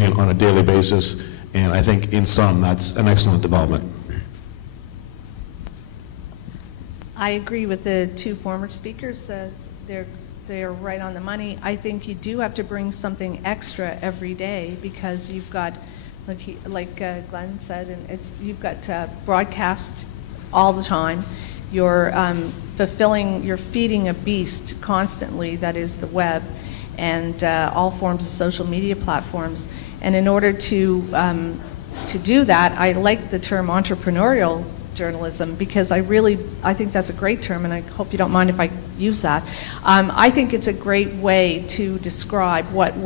using it on a daily basis, and I think in sum, that's an excellent development. I agree with the two former speakers. They're right on the money. I think you do have to bring something extra every day because you've got, like Glenn said, and you've got broadcast all the time. You're you're feeding a beast constantly, that is the web, and all forms of social media platforms. And in order to do that, I like the term entrepreneurial journalism because I think that's a great term, and I hope you don't mind if I use that. I think it's a great way to describe what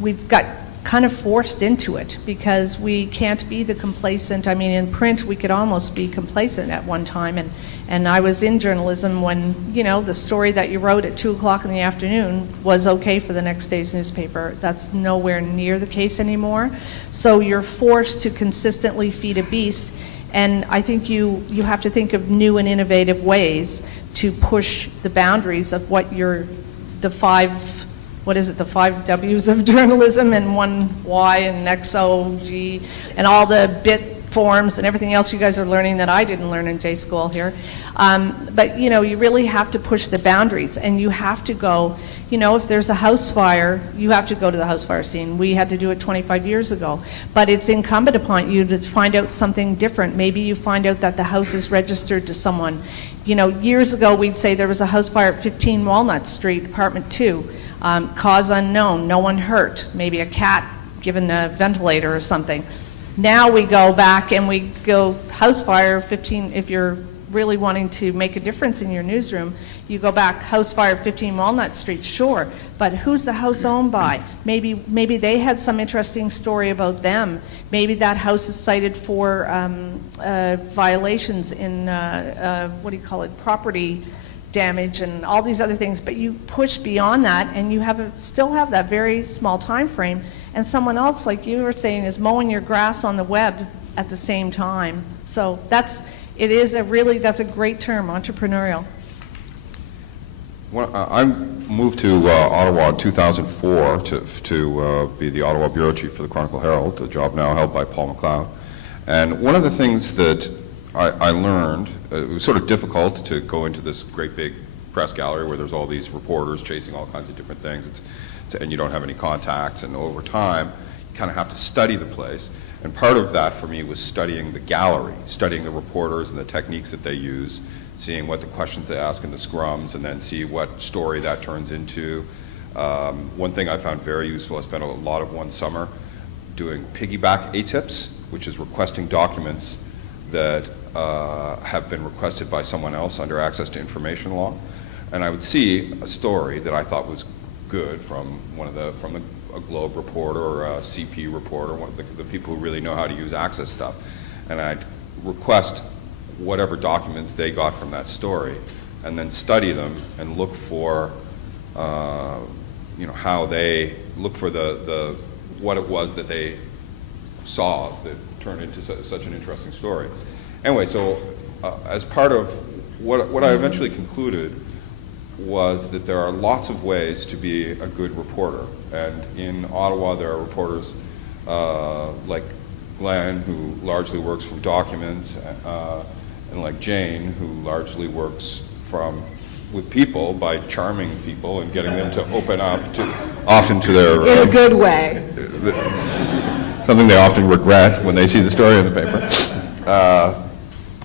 we've got kind of forced into it because we can't be the complacent. I mean, in print we could almost be complacent at one time, and I was in journalism when, you know, the story that you wrote at 2 o'clock in the afternoon was okay for the next day's newspaper. That's nowhere near the case anymore. So you're forced to consistently feed a beast. And I think you have to think of new and innovative ways to push the boundaries of what the five W's of journalism and 1 Y and XO, G, and all the bit forms and everything else you guys are learning that I didn't learn in J school here. But, you know, you really have to push the boundaries, and you have to go, you know, if there's a house fire, you have to go to the house fire scene. We had to do it 25 years ago. But it's incumbent upon you to find out something different. Maybe you find out that the house is registered to someone. You know, years ago we'd say there was a house fire at 15 Walnut Street, apartment 2. Cause unknown, no one hurt. Maybe a cat given a ventilator or something. Now we go back and we go house fire 15, if you're really wanting to make a difference in your newsroom, you go back, house fire 15 Walnut Street, sure, but who's the house owned by? Maybe they had some interesting story about them. Maybe that house is cited for violations in, what do you call it, property damage and all these other things, but you push beyond that and you still have that very small time frame, and someone else, like you were saying, is mowing your grass on the web at the same time. So that's a great term, entrepreneurial. Well, I moved to Ottawa in 2004 to be the Ottawa bureau chief for the Chronicle Herald, a job now held by Paul McLeod. And one of the things that I learned, it was sort of difficult to go into this great big press gallery where there's all these reporters chasing all kinds of different things, and you don't have any contacts, and over time you kind of have to study the place. And part of that for me was studying the gallery, studying the reporters and the techniques that they use, seeing what the questions they ask in the scrums, and then see what story that turns into. One thing I found very useful, I spent a lot of one summer doing piggyback ATIPs, which is requesting documents that have been requested by someone else under access to information law. And I would see a story that I thought was good from a Globe reporter or a CP reporter, one of the people who really know how to use access stuff. And I'd request whatever documents they got from that story, and then study them and look for, you know, how they look for what it was that they saw that turned into such an interesting story. Anyway, so as part of what I eventually concluded was that there are lots of ways to be a good reporter. And in Ottawa, there are reporters like Glenn, who largely works from documents, and like Jane, who largely works with people by charming people and getting them to open up often to their... In a good way. Something they often regret when they see the story in the paper.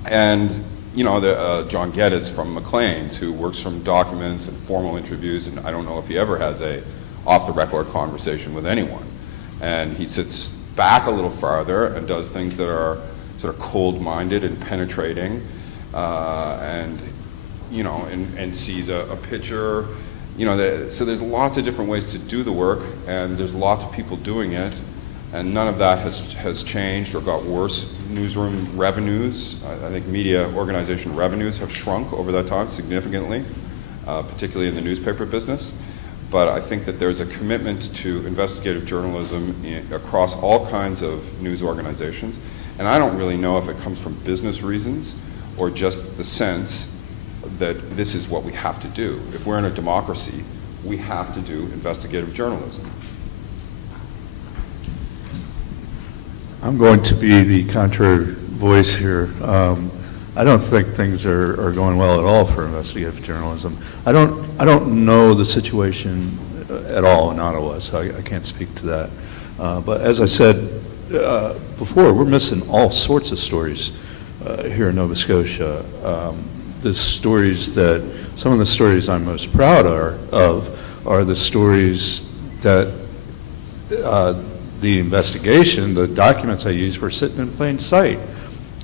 And, you know, John Geddes from Maclean's, who works from documents and formal interviews, and I don't know if he ever has a off-the-record conversation with anyone. And he sits back a little farther and does things that are sort of cold-minded and penetrating, and, you know, and sees a picture. You know, so there's lots of different ways to do the work, and there's lots of people doing it, and none of that has changed or got worse. Newsroom revenues, I think media organization revenues have shrunk over that time significantly, particularly in the newspaper business. But I think that there's a commitment to investigative journalism across all kinds of news organizations. And I don't really know if it comes from business reasons or just the sense that this is what we have to do. If we're in a democracy, we have to do investigative journalism. I'm going to be the contrary voice here. I don't think things are going well at all for investigative journalism. I don't know the situation at all in Ottawa, so I can't speak to that. But as I said before, we're missing all sorts of stories here in Nova Scotia. The stories some of the stories I'm most proud of are the stories that the investigation, the documents I used were sitting in plain sight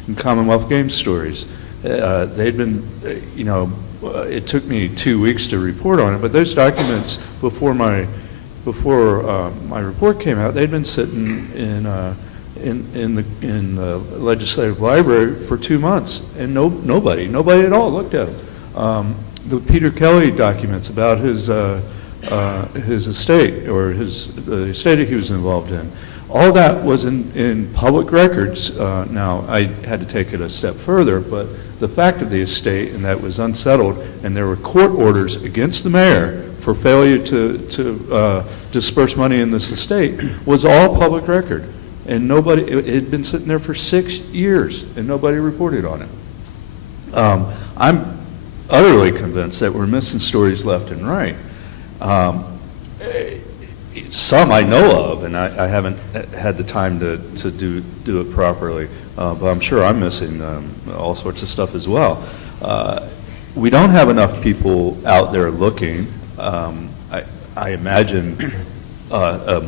in Commonwealth Games stories. They'd been, it took me 2 weeks to report on it, but those documents before my report came out, they'd been sitting in the legislative library for 2 months, and nobody at all looked at them. The Peter Kelly documents about his estate, or the estate that he was involved in, all that was in public records. Now, I had to take it a step further, but the fact of the estate, and that was unsettled, and there were court orders against the mayor for failure to disperse money in this estate, was all public record. And nobody, it had been sitting there for 6 years, and nobody reported on it. I'm utterly convinced that we're missing stories left and right. Some I know of, and I haven't had the time to do it properly, but I'm sure I'm missing all sorts of stuff as well. We don't have enough people out there looking. I imagine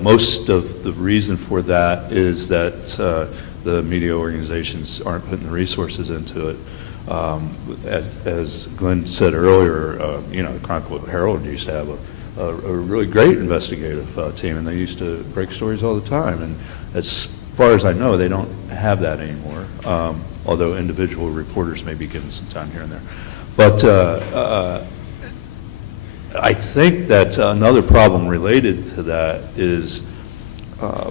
most of the reason for that is that the media organizations aren't putting the resources into it. As Glenn said earlier, the Chronicle Herald used to have a really great investigative team, and they used to break stories all the time. And as far as I know, they don't have that anymore, although individual reporters may be given some time here and there. But I think that another problem related to that is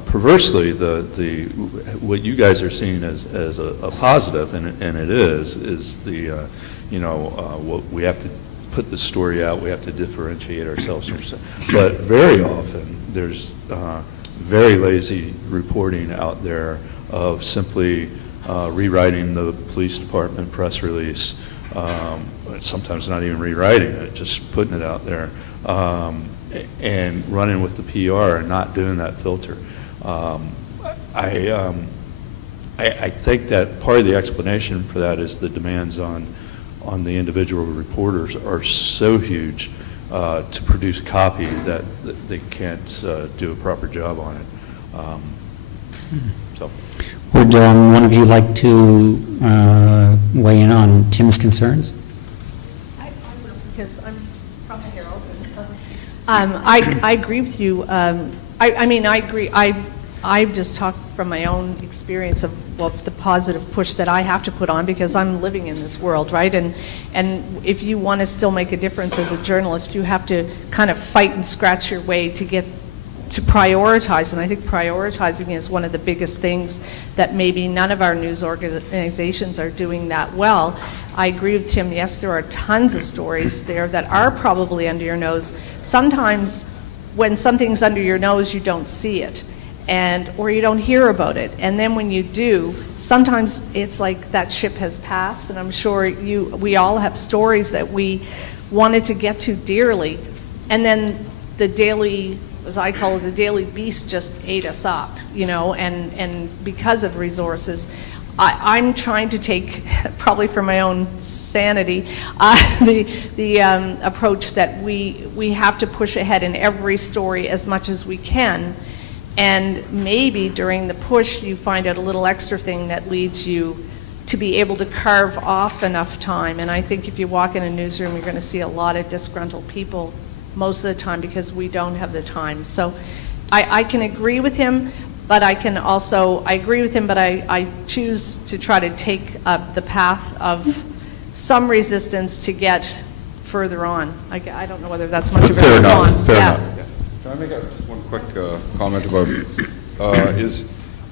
perversely what you guys are seeing as a positive, and it is the what we have to put the story out, we have to differentiate ourselves from stuff. But very often there's very lazy reporting out there of simply rewriting the police department press release, sometimes not even rewriting it, just putting it out there, and running with the PR and not doing that filter. I think that part of the explanation for that is the demands on the individual reporters are so huge to produce copy that they can't do a proper job on it. So. Would one of you like to weigh in on Tim's concerns? I will, because I'm from the Herald. I agree with you. I mean, I agree. I've just talked from my own experience of the positive push that I have to put on, because I'm living in this world, right? And if you want to still make a difference as a journalist, you have to kind of fight and scratch your way to get to prioritize. And I think prioritizing is one of the biggest things that maybe none of our news organizations are doing that well. I agree with Tim. Yes, there are tons of stories there that are probably under your nose. Sometimes when something's under your nose, you don't see it, or you don't hear about it. And then when you do, sometimes it's like that ship has passed, and I'm sure we all have stories that we wanted to get to dearly, and then the daily, as I call it, the daily beast just ate us up, and because of resources. I'm trying to take, probably for my own sanity, the approach that we have to push ahead in every story as much as we can, and maybe during the push you find out a little extra thing that leads you to be able to carve off enough time. And I think if you walk in a newsroom, you're going to see a lot of disgruntled people most of the time because we don't have the time. So I can agree with him. But I agree with him, but I choose to try to take the path of some resistance to get further on. I don't know whether that's much of a response. Fair enough. Can I make one quick comment about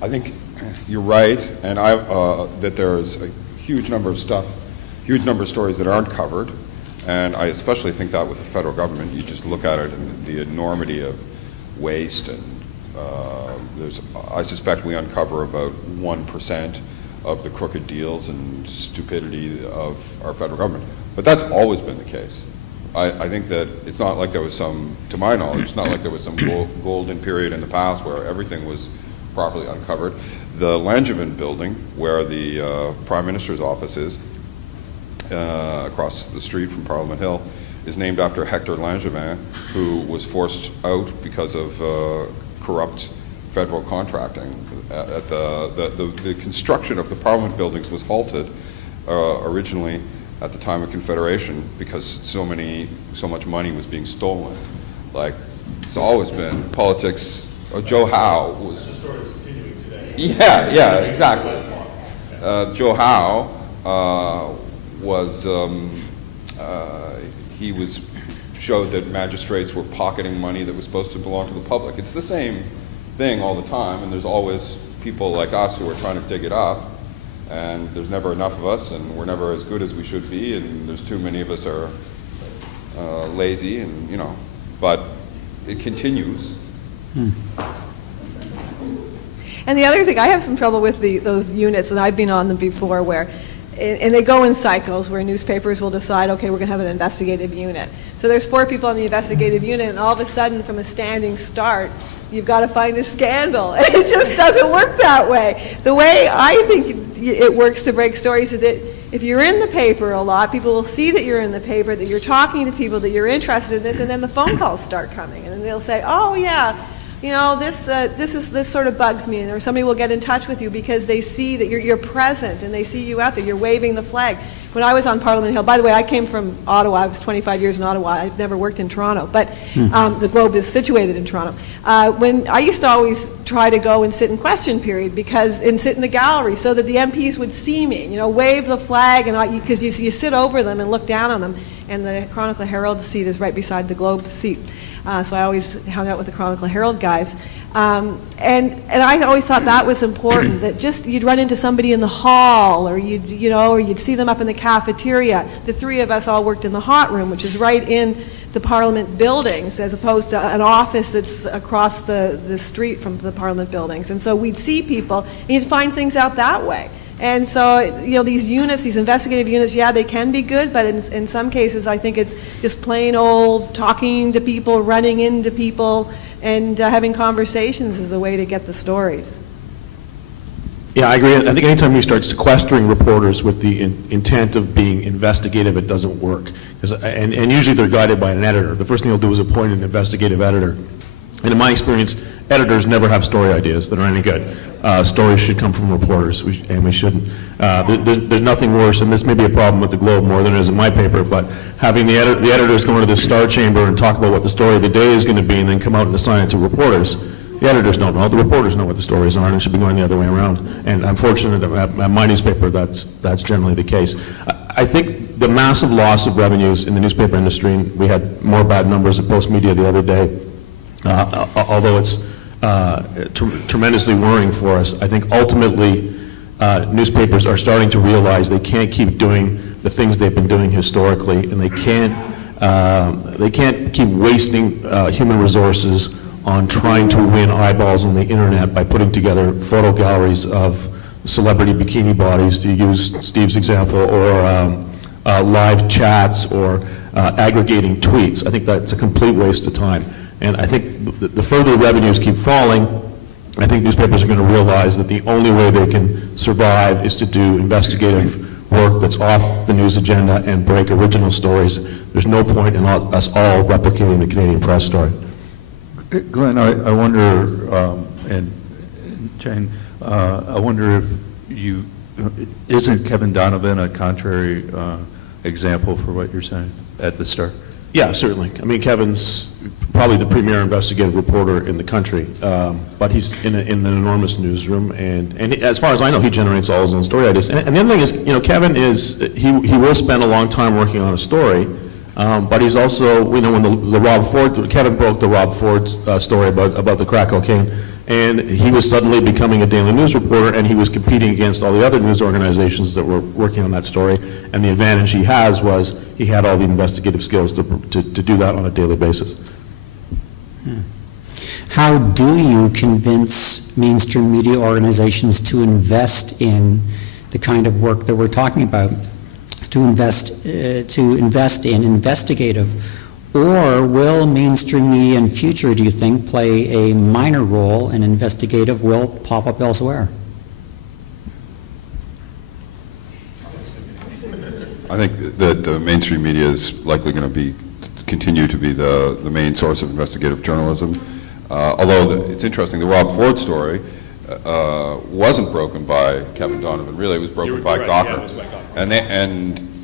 I think you're right, and that there's a huge number of stories that aren't covered, and I especially think that with the federal government, you just look at it and the enormity of waste and I suspect we uncover about 1% of the crooked deals and stupidity of our federal government. But that's always been the case. I think that it's not like there was some, to my knowledge, it's not like there was some golden period in the past where everything was properly uncovered. The Langevin building, where the Prime Minister's office is, across the street from Parliament Hill, is named after Hector Langevin, who was forced out because of corrupt federal contracting. The construction of the Parliament buildings was halted originally at the time of Confederation because so much money was being stolen. Like, it's always been politics. Joe Howe was. The story is continuing today. Yeah, exactly. Joe Howe showed that magistrates were pocketing money that was supposed to belong to the public. It's the same thing all the time, and there's always people like us who are trying to dig it up, and there's never enough of us, and we're never as good as we should be, and there's too many of us are lazy, and but it continues. And the other thing, I have some trouble with those units, and I've been on them before, where, and they go in cycles where newspapers will decide, okay, we're going to have an investigative unit. So there's 4 people on the investigative unit, and all of a sudden, from a standing start, you've got to find a scandal. And it just doesn't work that way. The way I think it works to break stories is that if you're in the paper a lot, people will see that you're in the paper, that you're talking to people, that you're interested in this, and then the phone calls start coming. And then they'll say, oh, yeah, this sort of bugs me, or somebody will get in touch with you because they see that you're present and they see you out there, you're waving the flag. When I was on Parliament Hill, by the way, I came from Ottawa. I was 25 years in Ottawa. I've never worked in Toronto, but the Globe is situated in Toronto. When I used to always try to go and sit in question period and sit in the gallery so that the MPs would see me, wave the flag, and because you sit over them and look down on them, and the Chronicle Herald seat is right beside the Globe seat. So I always hung out with the Chronicle Herald guys. And I always thought that was important, that just you'd run into somebody in the hall, or you'd see them up in the cafeteria. The 3 of us all worked in the hot room, which is right in the Parliament buildings, as opposed to an office that's across the street from the Parliament buildings. And so we'd see people, and you'd find things out that way. And so, these units, these investigative units, yeah, they can be good, but in some cases, I think it's just plain old talking to people, running into people, and having conversations is the way to get the stories. Yeah, I agree. I think anytime you start sequestering reporters with the intent of being investigative, it doesn't work. And usually they're guided by an editor. The first thing they'll do is appoint an investigative editor. And in my experience, editors never have story ideas that are any good. Stories should come from reporters, and we shouldn't. There's nothing worse, and this may be a problem with the Globe more than it is in my paper, but having the editors go into the Star Chamber and talk about what the story of the day is going to be and then come out and assign it to reporters. The editors don't know. The reporters know what the stories are, and it should be going the other way around. And I'm fortunate that at my newspaper that's generally the case. I think the massive loss of revenues in the newspaper industry, and we had more bad numbers at Post Media the other day, although it's tremendously worrying for us. I think ultimately newspapers are starting to realize they can't keep doing the things they've been doing historically, and they can't keep wasting human resources on trying to win eyeballs on the internet by putting together photo galleries of celebrity bikini bodies, to use Steve's example, or live chats, or aggregating tweets. I think that's a complete waste of time. And I think the further revenues keep falling, I think newspapers are going to realize that the only way they can survive is to do investigative work that's off the news agenda and break original stories. There's no point in us all replicating the Canadian Press story. Glenn, I wonder, and Jane, I wonder if isn't Kevin Donovan a contrary example for what you're saying at the start? Yeah, certainly. I mean, Kevin's probably the premier investigative reporter in the country, but he's in an enormous newsroom, and as far as I know, he generates all his own story ideas. And the other thing is, Kevin he will spend a long time working on a story, but he's also, when the Rob Ford, Kevin broke the Rob Ford story about the crack cocaine, and he was suddenly becoming a daily news reporter, and he was competing against all the other news organizations that were working on that story. And the advantage he has was he had all the investigative skills to do that on a daily basis. How do you convince mainstream media organizations to invest in the kind of work that we're talking about, to invest in investigative? Or will mainstream media in future, do you think, play a minor role and investigative will pop up elsewhere? I think that the mainstream media is likely going to continue to be the main source of investigative journalism. Although it's interesting, the Rob Ford story wasn't broken by Kevin Donovan. Really, it was broken by Gawker.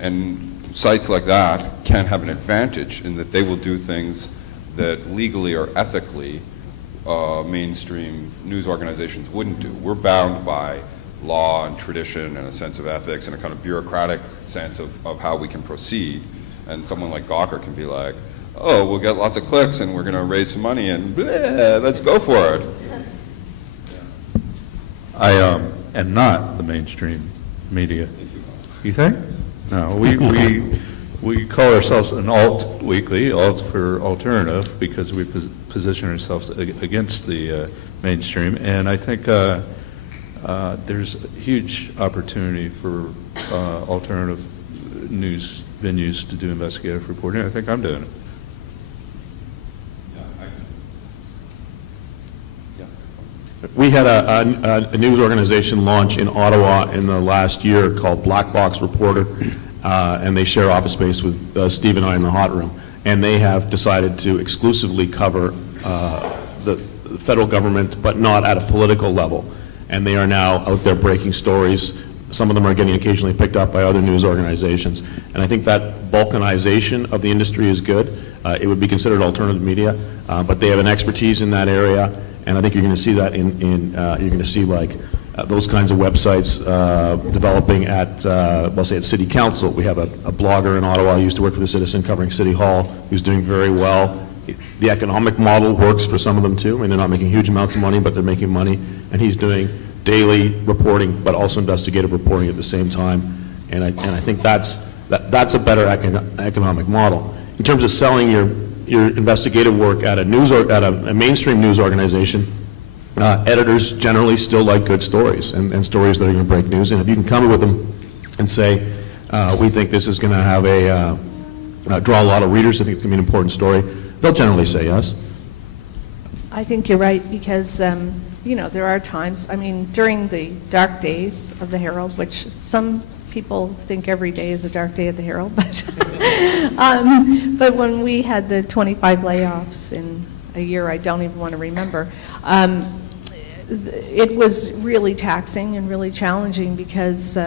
And sites like that can have an advantage in that they will do things that legally or ethically mainstream news organizations wouldn't do. We're bound by law and tradition and a sense of ethics and a kind of bureaucratic sense of how we can proceed. And someone like Gawker can be like, oh, we'll get lots of clicks and we're going to raise some money and bleh, let's go for it. I am not the mainstream media. You think? No, we call ourselves an alt weekly, alt for alternative, because we position ourselves against the mainstream, and I think there's a huge opportunity for alternative news venues to do investigative reporting. I think I'm doing it. We had a news organization launch in Ottawa in the last year called Black Box Reporter, and they share office space with Steve and I in the hot room. And they have decided to exclusively cover the federal government, but not at a political level. And they are now out there breaking stories. Some of them are getting occasionally picked up by other news organizations. And I think that balkanization of the industry is good. It would be considered alternative media, but they have an expertise in that area. And I think you're going to see that you're going to see like those kinds of websites developing at, well, say at City Council. We have a blogger in Ottawa who used to work for the Citizen covering City Hall, who's doing very well. The economic model works for some of them too. I mean, they're not making huge amounts of money, but they're making money. And he's doing daily reporting, but also investigative reporting at the same time. And I think that's a better economic model. In terms of selling your investigative work at a news or at a mainstream news organization, editors generally still like good stories and stories that are going to break news. And if you can come with them and say, we think this is going to have draw a lot of readers, I think it's going to be an important story, they'll generally say yes. I think you're right, because you know, there are times, I mean, during the dark days of the Herald, which some people think every day is a dark day at the Herald, but when we had the 25 layoffs in a year I don't even want to remember, it was really taxing and really challenging, because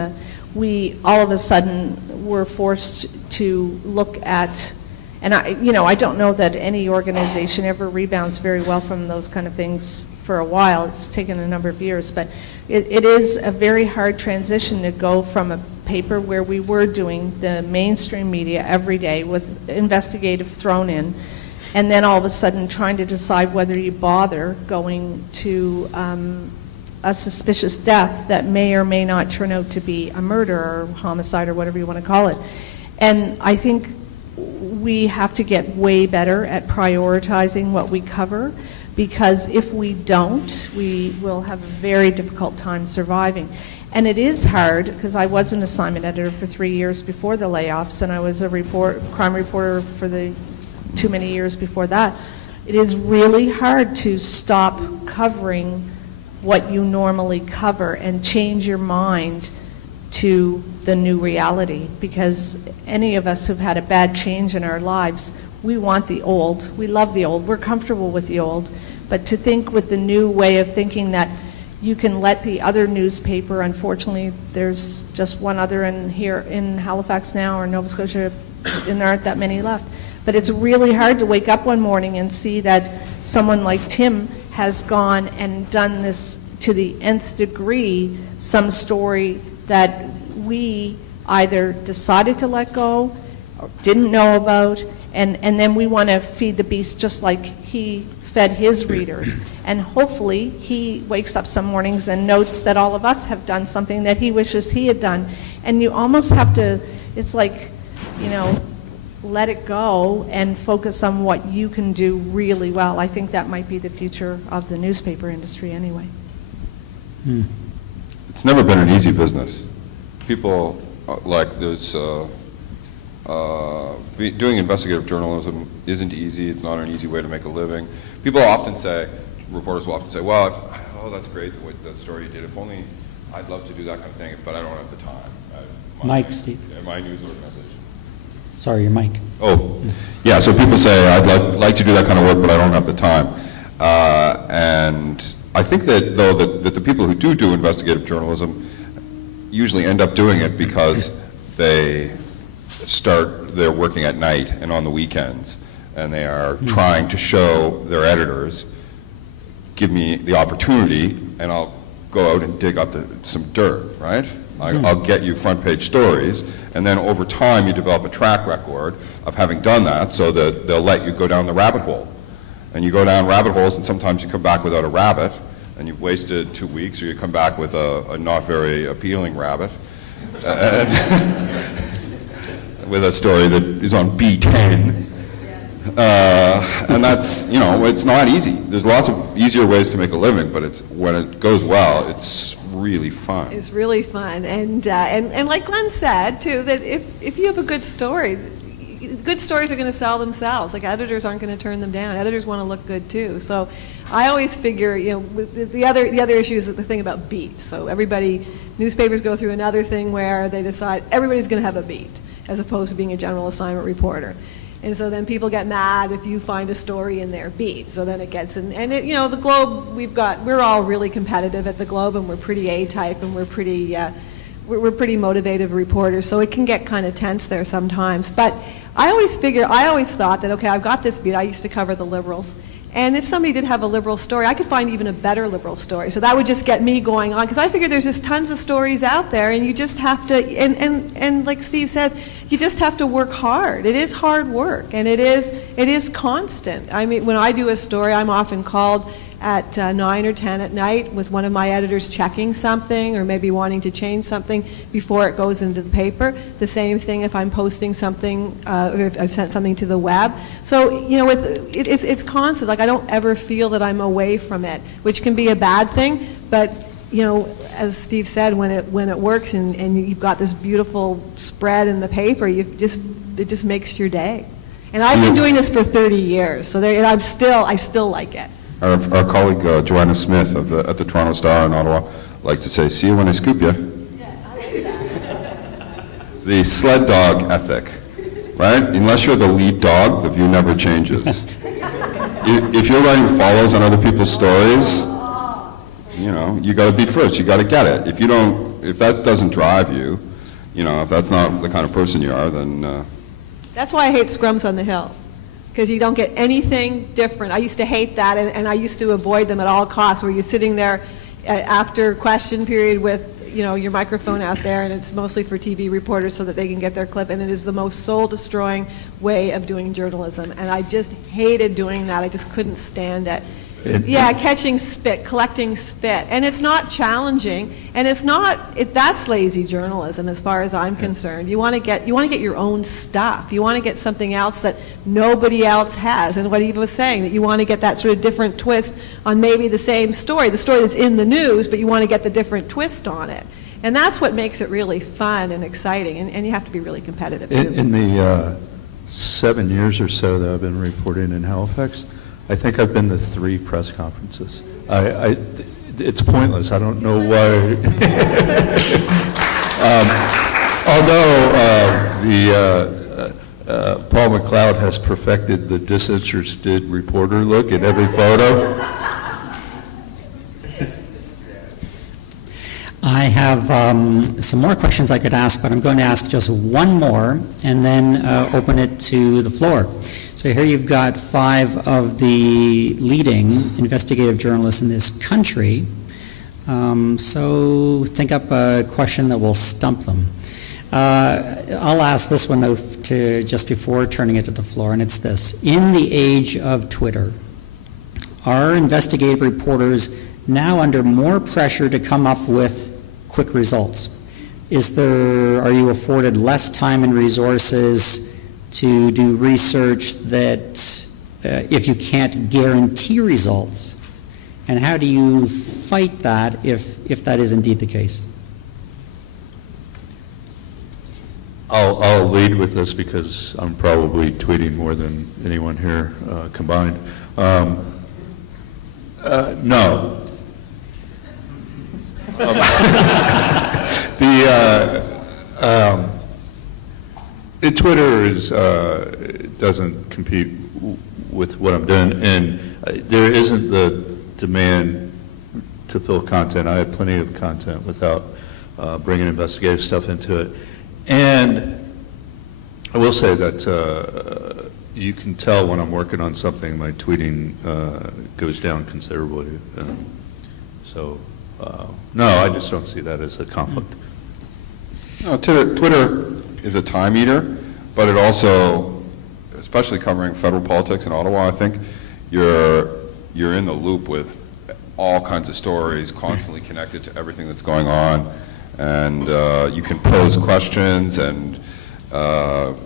we all of a sudden were forced to look at, and I don't know that any organization ever rebounds very well from those kind of things for a while. It's taken a number of years, but it is a very hard transition to go from a paper where we were doing the mainstream media every day with investigative thrown in, and then all of a sudden trying to decide whether you bother going to a suspicious death that may or may not turn out to be a murder or homicide or whatever you want to call it. And I think we have to get way better at prioritizing what we cover, because if we don't, we will have a very difficult time surviving. And it is hard, because I was an assignment editor for 3 years before the layoffs, and I was a crime reporter for the too many years before that. It is really hard to stop covering what you normally cover and change your mind to the new reality, because any of us who've had a bad change in our lives, we want the old. We love the old. We're comfortable with the old. But to think with the new way of thinking that you can let the other newspaper, unfortunately, there's just one other in here in Halifax now, or Nova Scotia, and there aren't that many left. But it's really hard to wake up one morning and see that someone like Tim has gone and done this to the nth degree, some story that we either decided to let go or didn't know about, and then we want to feed the beast just like he fed his readers. And hopefully he wakes up some mornings and notes that all of us have done something that he wishes he had done. And you almost have to, it's like, you know, let it go and focus on what you can do really well. I think that might be the future of the newspaper industry anyway. It's never been an easy business. People like there's doing investigative journalism isn't easy. It's not an easy way to make a living. People often say, reporters will often say, well, oh, that's great, that story you did. If only I'd love to do that kind of thing, but I don't have the time. Mike, Steve. My news organization. Sorry, your mic. Oh, yeah, so people say, I'd like to do that kind of work, but I don't have the time. And I think that, though, that the people who do investigative journalism usually end up doing it because they're working at night and on the weekends, and they are trying to show their editors, give me the opportunity, and I'll go out and dig up some dirt, right? I'll get you front page stories, and then over time you develop a track record of having done that, so that they'll let you go down the rabbit hole. And you go down rabbit holes, and sometimes you come back without a rabbit, and you've wasted 2 weeks, or you come back with a not very appealing rabbit, with a story that is on B10. And that's, you know, it's not easy. There's lots of easier ways to make a living, but when it goes well, it's really fun. It's really fun, and like Glenn said too, that if you have a good story, good stories are going to sell themselves. Like, editors aren't going to turn them down. Editors want to look good too. So I always figure, you know, the other issue is the thing about beats. So newspapers go through another thing where they decide everybody's going to have a beat, as opposed to being a general assignment reporter. And so then people get mad if you find a story in their beat. So then it gets in, and you know, the Globe, we're all really competitive at the Globe, and we're pretty A-type, and we're pretty motivated reporters. So it can get kind of tense there sometimes. But I always thought that, okay, I've got this beat. I used to cover the Liberals. And if somebody did have a Liberal story, I could find even a better Liberal story. So that would just get me going on, because I figure there's just tons of stories out there, and you just have to, and like Steve says, you just have to work hard. It is hard work, and it is constant. I mean, when I do a story, I'm often called at 9 or 10 at night with one of my editors checking something or maybe wanting to change something before it goes into the paper. The same thing if I'm posting something or if I've sent something to the web. So, you know, it's constant. Like, I don't ever feel that I'm away from it, which can be a bad thing, but, you know, as Steve said, when it works and you've got this beautiful spread in the paper, it just makes your day. And I've been doing this for 30 years, so I still like it. Our colleague Joanna Smith at the Toronto Star in Ottawa likes to say, "See you when I scoop you." Yeah, I like that. The sled dog ethic, right? Unless you're the lead dog, the view never changes. If you're writing follows on other people's stories, you know, you got to be first. You got to get it. If that doesn't drive you, you know, if that's not the kind of person you are, then. That's why I hate scrums on the Hill, because you don't get anything different. I used to hate that, and I used to avoid them at all costs, where you're sitting there after question period with, you know, your microphone out there, and it's mostly for TV reporters so that they can get their clip, and it is the most soul-destroying way of doing journalism, and I just hated doing that. I just couldn't stand it. Yeah, catching spit, collecting spit, and it's not challenging, and that's lazy journalism as far as I'm concerned. You want to get your own stuff. You want to get something else that nobody else has, and what Eva was saying, that you want to get that sort of different twist on maybe the same story, the story that's in the news, but you want to get the different twist on it, and that's what makes it really fun and exciting, and you have to be really competitive too. In the 7 years or so that I've been reporting in Halifax, I think I've been to 3 press conferences. It's pointless. I don't know why. Although Paul McLeod has perfected the disinterested reporter look in every photo. I have some more questions I could ask, but I'm going to ask just one more and then open it to the floor. So here you've got 5 of the leading investigative journalists in this country. So think up a question that will stump them. I'll ask this one, though, just before turning it to the floor, and it's this. In the age of Twitter, are investigative reporters now under more pressure to come up with quick results? Are you afforded less time and resources to do research that, if you can't guarantee results? And how do you fight that if that is indeed the case? I'll lead with this because I'm probably tweeting more than anyone here combined. No. Twitter doesn't compete with what I'm doing, and there isn't the demand to fill content. I have plenty of content without bringing investigative stuff into it. And I will say that you can tell when I'm working on something, my tweeting goes down considerably. No, I just don't see that as a conflict. No, Twitter is a time eater, but it also, especially covering federal politics in Ottawa, I think you're in the loop with all kinds of stories, constantly connected to everything that's going on, and you can pose questions and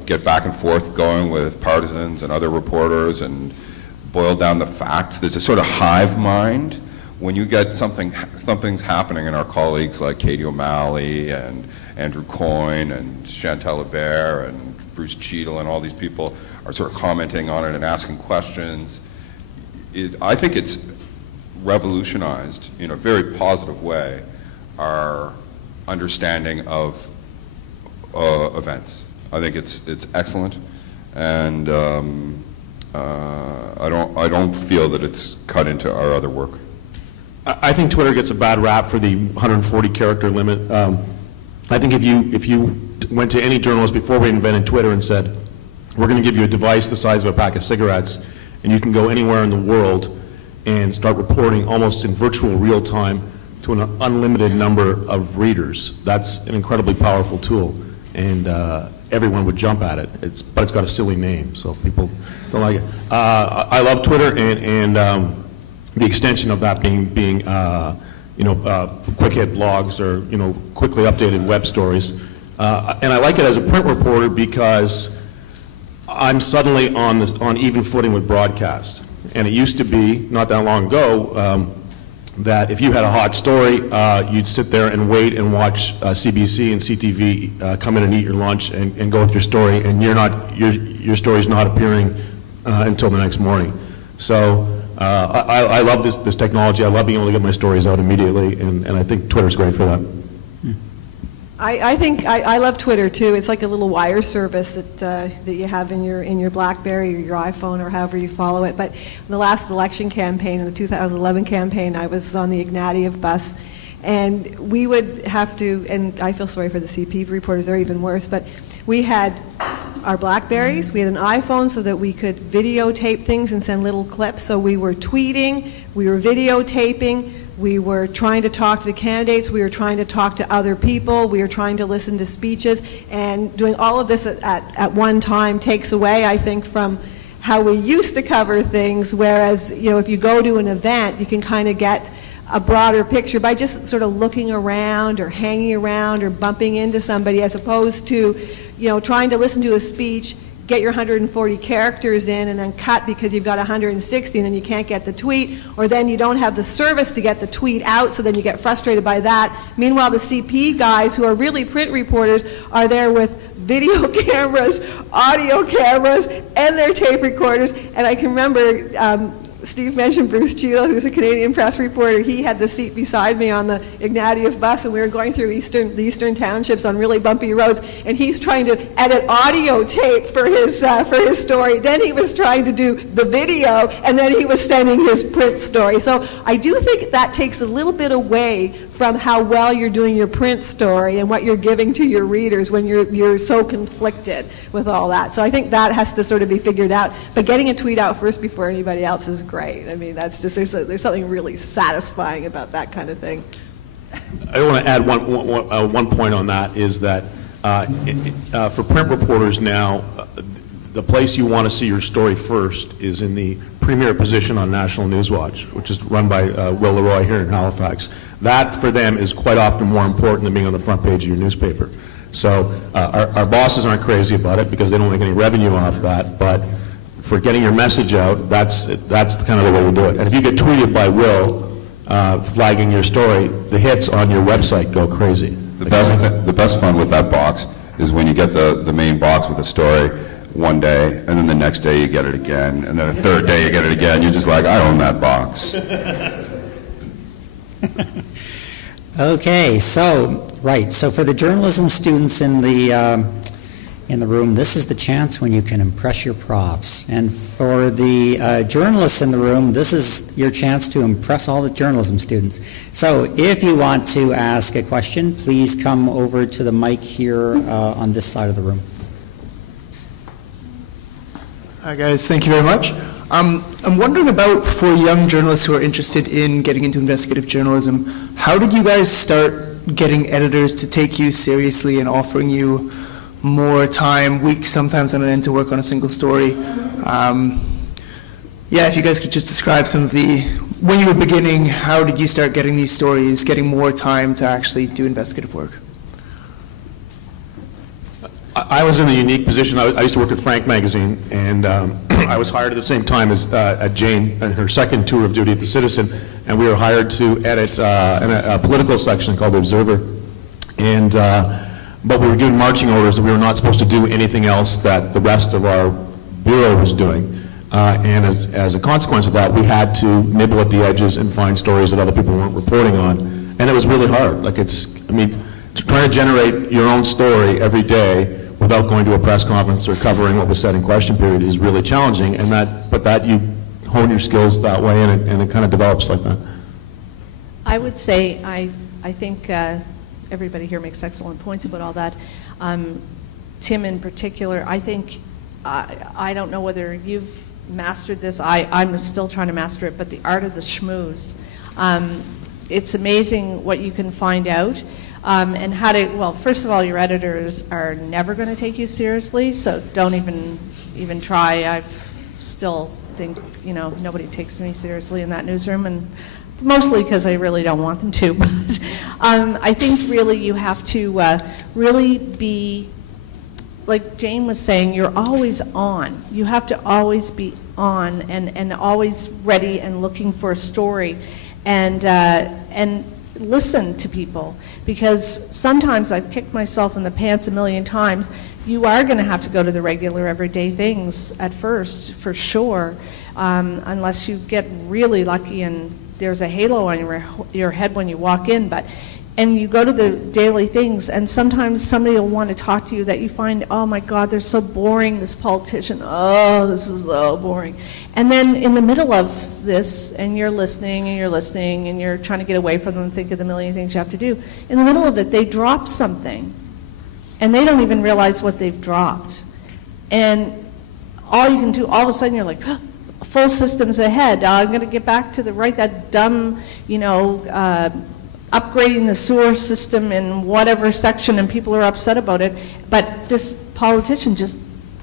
get back and forth going with partisans and other reporters and boil down the facts. There's a sort of hive mind when you get something's happening, and our colleagues like Katie O'Malley and Andrew Coyne and Chantal Hebert and Bruce Cheadle and all these people are sort of commenting on it and asking questions. I think it's revolutionized in a very positive way our understanding of events. I think it's excellent, and I don't feel that it's cut into our other work. I think Twitter gets a bad rap for the 140 character limit. I think if you went to any journalist before we invented Twitter and said, we're going to give you a device the size of a pack of cigarettes, and you can go anywhere in the world and start reporting almost in virtual real time to an unlimited number of readers. That's an incredibly powerful tool, and everyone would jump at it. But it's got a silly name, so people don't like it. I love Twitter, and the extension of that being quick hit blogs or quickly updated web stories, and I like it as a print reporter because I'm suddenly on even footing with broadcast. And it used to be, not that long ago, that if you had a hot story, you'd sit there and wait and watch CBC and CTV come in and eat your lunch and go with your story, and your story's not appearing until the next morning. So I love this technology. I love being able to get my stories out immediately, and I think Twitter's great for that. I think I love Twitter too. It's like a little wire service that you have in your BlackBerry or your iPhone or however you follow it. But in the last election campaign, in the 2011 campaign, I was on the Ignatieff bus, and we would have to, and I feel sorry for the CP reporters, they're even worse, but we had our BlackBerries, we had an iPhone so that we could videotape things and send little clips. So we were tweeting, we were videotaping, we were trying to talk to the candidates, we were trying to talk to other people, we were trying to listen to speeches, and doing all of this at one time takes away, I think, from how we used to cover things, whereas, if you go to an event, you can kind of get a broader picture by just sort of looking around or hanging around or bumping into somebody, as opposed to, trying to listen to a speech, get your 140 characters in and then cut because you've got 160 and then you can't get the tweet, or then you don't have the service to get the tweet out, so then you get frustrated by that. Meanwhile, the CP guys, who are really print reporters, are there with video cameras, audio cameras, and their tape recorders. And I can remember Steve mentioned Bruce Cheadle, who's a Canadian press reporter. He had the seat beside me on the Ignatieff bus, and we were going through the eastern townships on really bumpy roads, and he's trying to edit audio tape for his story. Then he was trying to do the video, and then he was sending his print story. So I do think that takes a little bit away from how well you're doing your print story and what you're giving to your readers when you're so conflicted with all that. So I think that has to sort of be figured out. But getting a tweet out first before anybody else is great. I mean, that's just, there's something really satisfying about that kind of thing. I want to add one point on that, is that for print reporters now, the place you want to see your story first is in the premier position on National Newswatch, which is run by Will Leroy here in Halifax. That, for them, is quite often more important than being on the front page of your newspaper. So our bosses aren't crazy about it because they don't make any revenue off that, but for getting your message out, that's kind of the way you do it. And if you get tweeted by Will flagging your story, the hits on your website go crazy. The best fun with that box is when you get the main box with a story one day, and then the next day you get it again, and then a third day you get it again. You're just like, I own that box. Okay, so, right, so for the journalism students in the room, this is the chance when you can impress your profs. And for the journalists in the room, this is your chance to impress all the journalism students. So if you want to ask a question, please come over to the mic here on this side of the room. Hi guys, thank you very much. I'm wondering about, for young journalists who are interested in getting into investigative journalism, how did you guys start getting editors to take you seriously and offering you more time, weeks sometimes on end to work on a single story? Yeah, if you guys could just describe some of when you were beginning, how did you start getting these stories, getting more time to actually do investigative work? I was in a unique position. I used to work at Frank Magazine, and I was hired at the same time as at Jane in her second tour of duty at the Citizen, and we were hired to edit a political section called The Observer. And but we were given marching orders that we were not supposed to do anything else that the rest of our bureau was doing. And as a consequence of that, we had to nibble at the edges and find stories that other people weren't reporting on. And it was really hard. Like trying to generate your own story every day without going to a press conference or covering what was said in question period is really challenging. And that you hone your skills that way, and it kind of develops like that. I would say I think everybody here makes excellent points about all that. Tim in particular, I think, I don't know whether you've mastered this. I'm still trying to master it, but the art of the schmooze. It's amazing what you can find out. And how to, well, first of all, your editors are never going to take you seriously, so don't even try. I still think, nobody takes me seriously in that newsroom, and mostly because I really don't want them to. But I think really you have to really be, like Jane was saying, you're always on. You have to always be on and always ready and looking for a story, and listen to people, because sometimes I've kicked myself in the pants a million times. You are going to have to go to the regular everyday things at first, for sure, unless you get really lucky and there's a halo on your head when you walk in. And you go to the daily things, and sometimes somebody will want to talk to you that you find, oh my God, they're so boring, this politician, oh, this is so boring. And then in the middle of this, and you're listening, and you're trying to get away from them and think of the million things you have to do, in the middle of it, they drop something, and they don't even realize what they've dropped. And all you can do, all of a sudden you're like, oh, full systems ahead, I'm going to get back to write that dumb, upgrading the sewer system in whatever section, and people are upset about it, but this politician just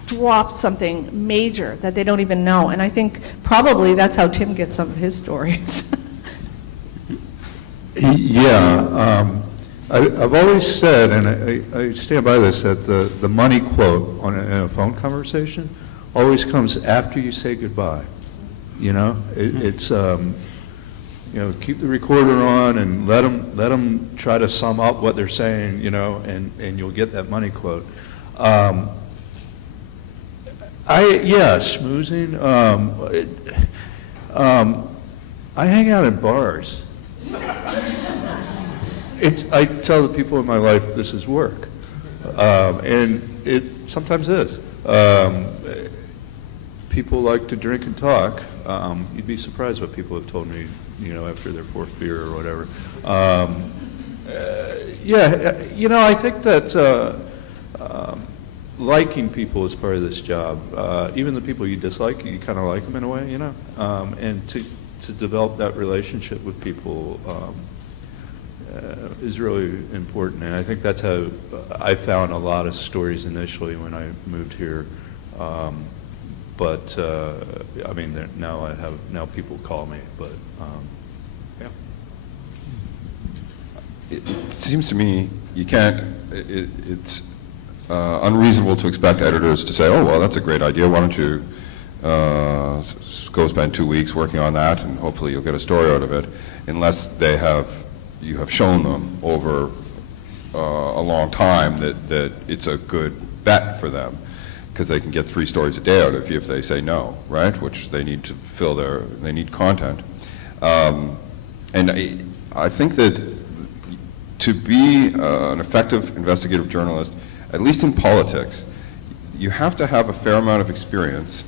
dropped something major that they don't even know. And I think probably that's how Tim gets some of his stories. Yeah, I've always said, and I stand by this, that the money quote in a phone conversation always comes after you say goodbye. It's keep the recorder on and let them try to sum up what they're saying, and you'll get that money quote. Schmoozing. I hang out in bars. I tell the people in my life this is work, and it sometimes is. People like to drink and talk. You'd be surprised what people have told me, after their fourth beer or whatever. I think that liking people is part of this job. Even the people you dislike, you kind of like them in a way, and to develop that relationship with people is really important. And I think that's how I found a lot of stories initially when I moved here. Now people call me, but yeah. It seems to me you can't it's unreasonable to expect editors to say, oh, well, that's a great idea, why don't you go spend 2 weeks working on that and hopefully you'll get a story out of it, unless you have shown them over a long time that it's a good bet for them, because they can get 3 stories a day out of you if they say no, right? Which they need to they need content. And I think that to be an effective investigative journalist, at least in politics, you have to have a fair amount of experience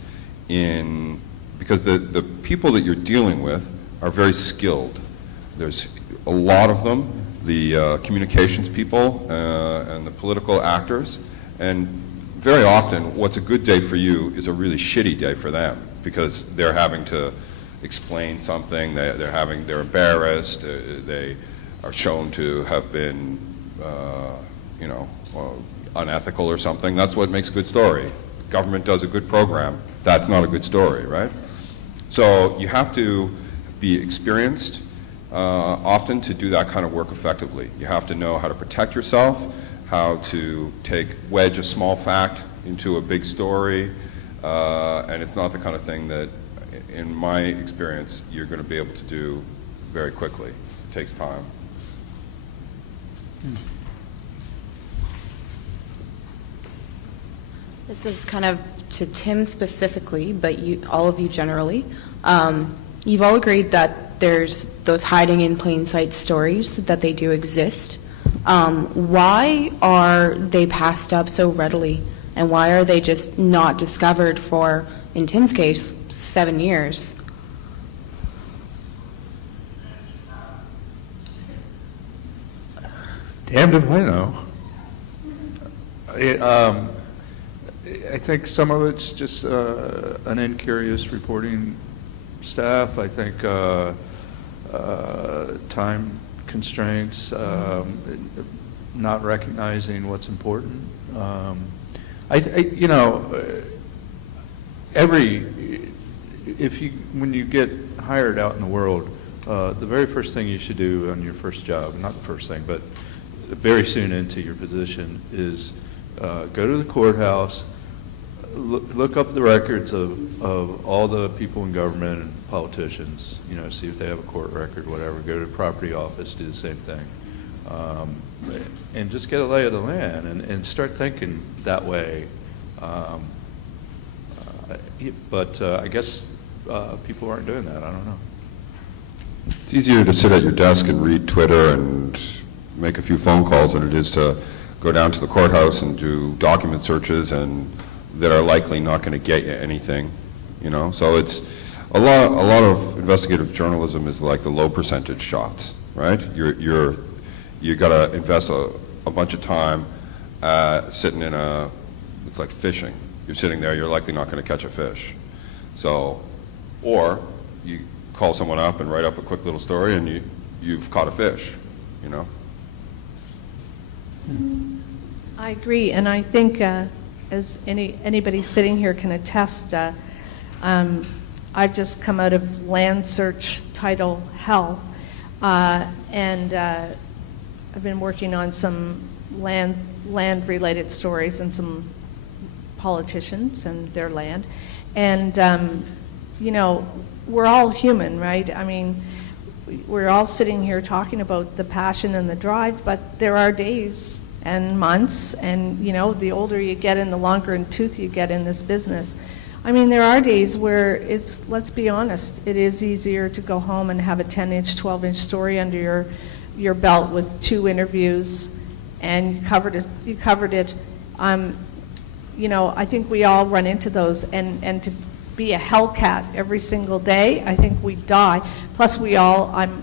because the people that you're dealing with are very skilled. There's a lot of them, the communications people and the political actors, and very often what's a good day for you is a really shitty day for them, because they're having to explain something, they're embarrassed, they are shown to have been unethical or something. That's what makes a good story. Government does a good program, that's not a good story, right? So you have to be experienced often to do that kind of work effectively. You have to know how to protect yourself, how to wedge a small fact into a big story, and it's not the kind of thing that, in my experience, you're going to be able to do very quickly. It takes time. This is kind of to Tim specifically, but all of you generally. You've all agreed that there's those hiding in plain sight stories, that they do exist. Why are they passed up so readily? And why are they just not discovered for, in Tim's case, 7 years? Damned if I know. I think some of it's just an incurious reporting staff. I think time constraints, not recognizing what's important. When you get hired out in the world, the very first thing you should do on your first job, not the first thing, but very soon into your position, is go to the courthouse, look up the records of all the people in government and politicians, see if they have a court record, whatever. Go to the property office, do the same thing. And just get a lay of the land and start thinking that way. But I guess people aren't doing that. I don't know. It's easier to sit at your desk and read Twitter and make a few phone calls than it is to go down to the courthouse and do document searches and that are likely not going to get you anything, So it's a lot of investigative journalism is like the low percentage shots, right? You got to invest a bunch of time sitting it's like fishing. You're sitting there, you're likely not going to catch a fish. So, or you call someone up and write up a quick little story and you've caught a fish, I agree, and I think as anybody sitting here can attest, I've just come out of land search title hell, and I've been working on some land-related stories and some politicians and their land, and we're all human, right? I mean, we're all sitting here talking about the passion and the drive, but there are days and months, and the older you get and the longer in tooth you get in this business. I mean, there are days where let's be honest, it is easier to go home and have a 10-inch, 12-inch story under your belt with 2 interviews, and you covered it. I think we all run into those, and to be a hellcat every single day, I think we die. Plus, I'm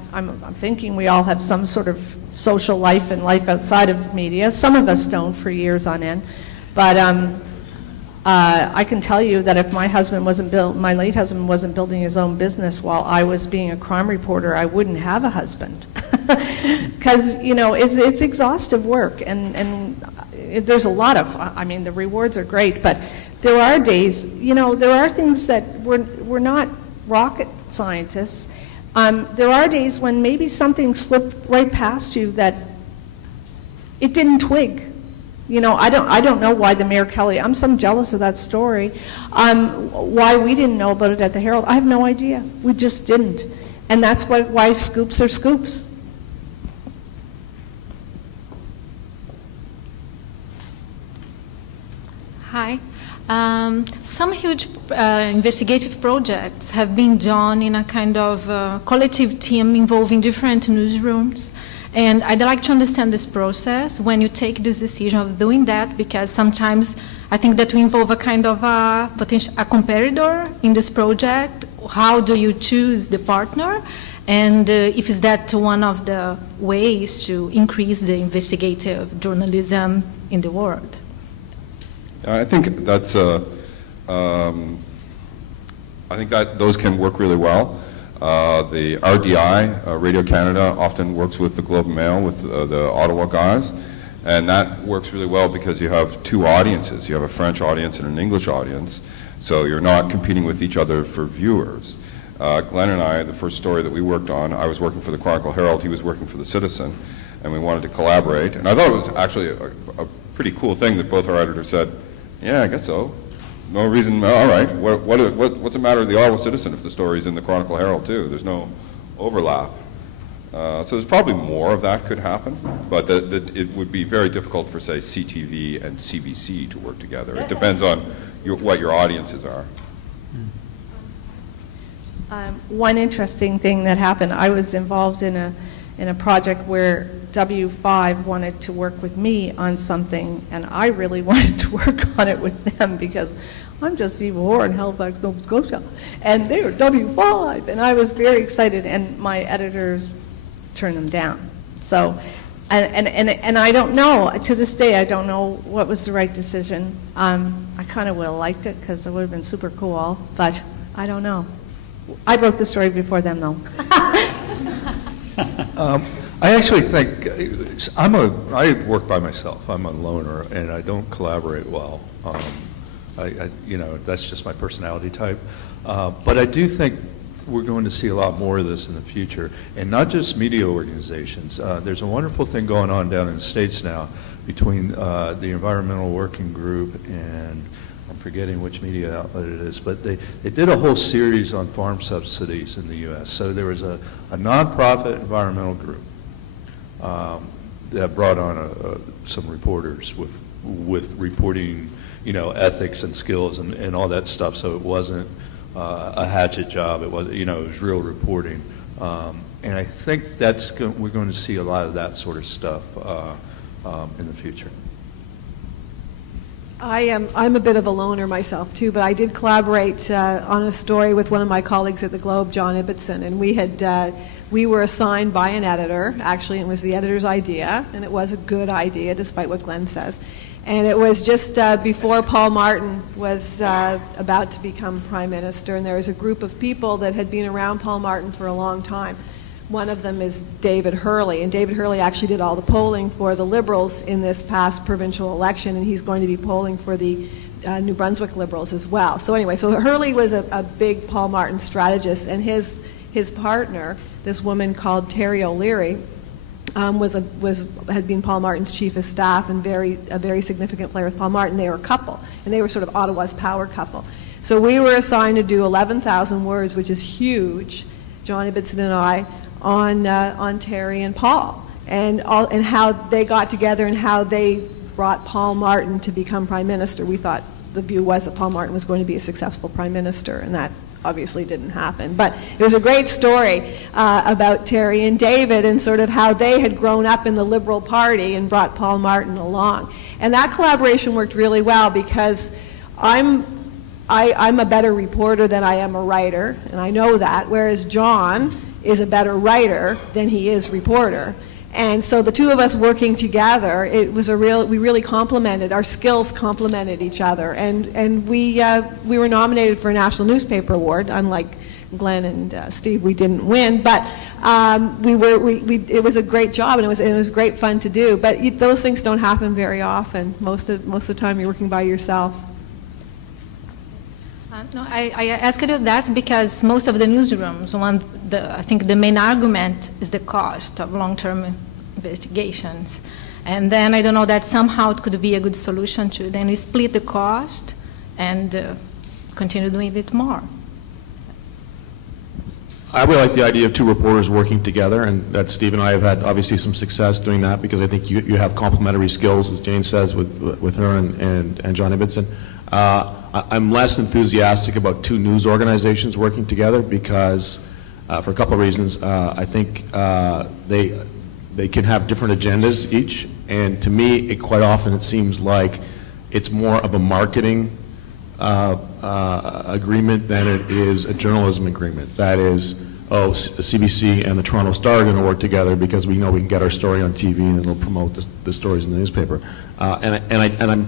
thinking we all have some sort of social life and life outside of media. Some of us don't for years on end, but I can tell you that if my late husband wasn't building his own business while I was being a crime reporter, I wouldn't have a husband, because it's exhaustive work, and there's a lot of. I mean, the rewards are great, but there are days. There are things that we're not rocket scientists. There are days when maybe something slipped right past you that it didn't twig. You know, I don't know why the Mayor Kelly, I'm so jealous of that story. Why we didn't know about it at the Herald, I have no idea. We just didn't. And that's why scoops are scoops. Hi. Some huge investigative projects have been done in a kind of collective team involving different newsrooms. And I'd like to understand this process when you take this decision of doing that, because sometimes I think that we involve a kind of a competitor in this project. How do you choose the partner? And if is that one of the ways to increase the investigative journalism in the world? I think that's I think that those can work really well. The RDI, Radio Canada, often works with the Globe and Mail, with the Ottawa guys, and that works really well because you have two audiences. You have a French audience and an English audience, so you're not competing with each other for viewers. Glenn and I, the first story that we worked on, I was working for the Chronicle Herald, he was working for the Citizen, and we wanted to collaborate. And I thought it was actually a pretty cool thing that both our editors said, yeah, I guess so. No reason, all right, what's the matter with the Ottawa Citizen if the story's in the Chronicle Herald too? There's no overlap. So there's probably more of that could happen, but it would be very difficult for, say, CTV and CBC to work together. It depends on what your audiences are. One interesting thing that happened, I was involved in a project where W5 wanted to work with me on something, and I really wanted to work on it with them because I'm just Steve Hoare in Halifax, Nova Scotia, and they were W5, and I was very excited, and my editors turned them down. So, and I don't know, to this day, I don't know what was the right decision. I kind of would have liked it because it would have been super cool, but I don't know. I broke the story before them, though. I actually think I work by myself. I'm a loner, and I don't collaborate well. That's just my personality type. But I do think we're going to see a lot more of this in the future, and not just media organizations. There's a wonderful thing going on down in the States now between the Environmental Working Group and I'm forgetting which media outlet it is, but they did a whole series on farm subsidies in the U.S. So there was a nonprofit environmental group that brought on some reporters with reporting, ethics and skills and all that stuff. So it wasn't a hatchet job. It was, it was real reporting. And I think we're going to see a lot of that sort of stuff in the future. I'm a bit of a loner myself too, but I did collaborate on a story with one of my colleagues at the Globe, John Ibbotson, and we were assigned by an editor. Actually, it was the editor's idea, and it was a good idea, despite what Glenn says. And it was just before Paul Martin was about to become Prime Minister, and there was a group of people that had been around Paul Martin for a long time. One of them is David Hurley, and David Hurley actually did all the polling for the Liberals in this past provincial election, and he's going to be polling for the New Brunswick Liberals as well. So anyway, so Hurley was a big Paul Martin strategist, and his partner, this woman called Terry O'Leary, had been Paul Martin's chief of staff and a very significant player with Paul Martin. They were a couple, and they were sort of Ottawa's power couple. So we were assigned to do 11,000 words, which is huge, John Ibbotson and I, on Terry and Paul, and how they got together and how they brought Paul Martin to become Prime Minister. We thought the view was that Paul Martin was going to be a successful Prime Minister, and that obviously didn't happen. But it was a great story about Terry and David and sort of how they had grown up in the Liberal Party and brought Paul Martin along. And that collaboration worked really well because I'm a better reporter than I am a writer, and I know that, whereas John is a better writer than he is reporter. And so the two of us working together, we really complemented, our skills complemented each other. And we were nominated for a National Newspaper Award, unlike Glenn and Steve, we didn't win, but it was a great job, and it was great fun to do. But those things don't happen very often. Most of the time you're working by yourself. No, I asked you that because most of the newsrooms, I think the main argument is the cost of long-term investigations. And then I don't know that somehow it could be a good solution to then we split the cost and continue doing it more. I really like the idea of two reporters working together, and that Steve and I have had obviously some success doing that because I think you have complementary skills, as Jane says, with her and John Ibbotson. I'm less enthusiastic about two news organizations working together because, for a couple of reasons, I think they can have different agendas each, and to me, quite often it seems like it's more of a marketing agreement than it is a journalism agreement. That is, CBC and the Toronto Star are going to work together because we know we can get our story on TV and it'll promote the stories in the newspaper. And I'm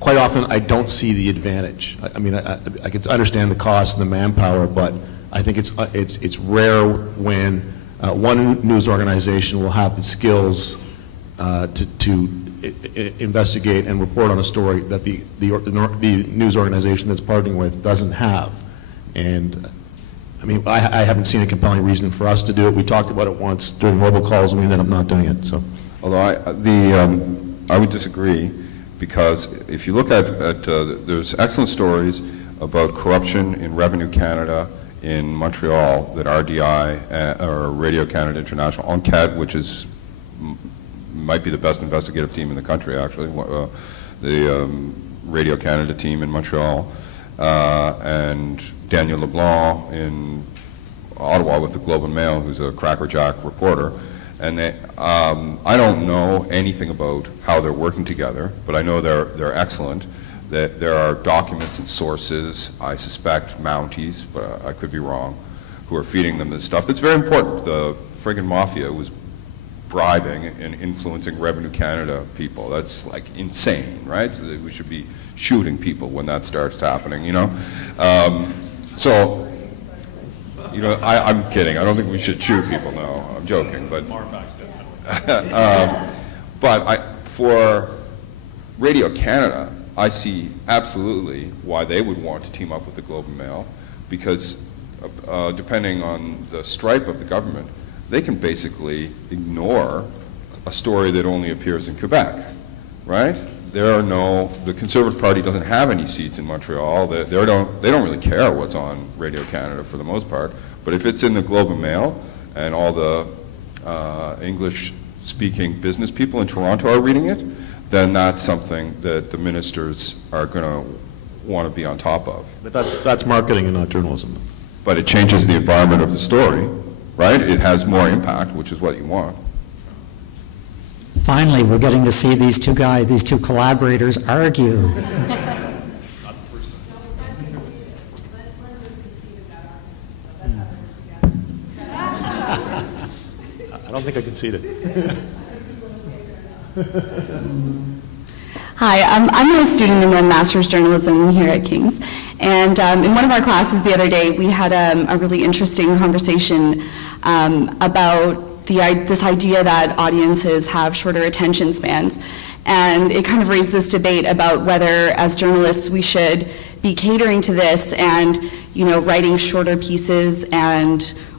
quite often I don't see the advantage. I mean, I can understand the cost and the manpower, but I think it's rare when one news organization will have the skills to investigate and report on a story that the news organization that's partnering with doesn't have. And I mean, I haven't seen a compelling reason for us to do it. We talked about it once during robocalls and we ended up not doing it. So, although I would disagree, because if you look at there's excellent stories about corruption in Revenue Canada in Montreal that RDI or Radio Canada International, Enquête, which is might be the best investigative team in the country, actually, the Radio Canada team in Montreal, and Daniel LeBlanc in Ottawa with the Globe and Mail, who's a crackerjack reporter. And they, I don't know anything about how they're working together, but I know they're excellent. That there are documents and sources, I suspect Mounties, but I could be wrong, who are feeding them this stuff that's very important. The friggin' mafia was bribing and influencing Revenue Canada people. That's like insane, right? So we should be shooting people when that starts happening, you know? So, you know, I'm kidding. I don't think we should shoot people, no. I'm joking, but... for Radio Canada, I see absolutely why they would want to team up with the Globe and Mail, because depending on the stripe of the government, they can basically ignore a story that only appears in Quebec, right? The Conservative Party doesn't have any seats in Montreal. They don't really care what's on Radio Canada for the most part. But if it's in the Globe and Mail and all the English-speaking business people in Toronto are reading it, then that's something that the ministers are going to want to be on top of. But that's marketing and not journalism. But it changes the environment of the story, right? It has more impact, which is what you want. Finally, we're getting to see these two collaborators argue. I don't think I conceded. Hi, I'm a student in the Master's Journalism here at King's, and in one of our classes the other day we had a really interesting conversation about this idea that audiences have shorter attention spans, and it kind of raised this debate about whether as journalists we should be catering to this and, you know, writing shorter pieces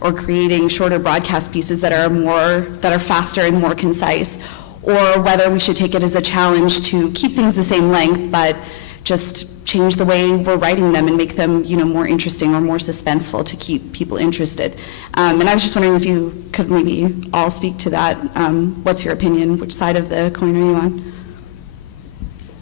or creating shorter broadcast pieces that are faster and more concise, or whether we should take it as a challenge to keep things the same length but just change the way we're writing them and make them, you know, more interesting or more suspenseful to keep people interested. And I was just wondering if you could maybe all speak to that. What's your opinion? Which side of the coin are you on?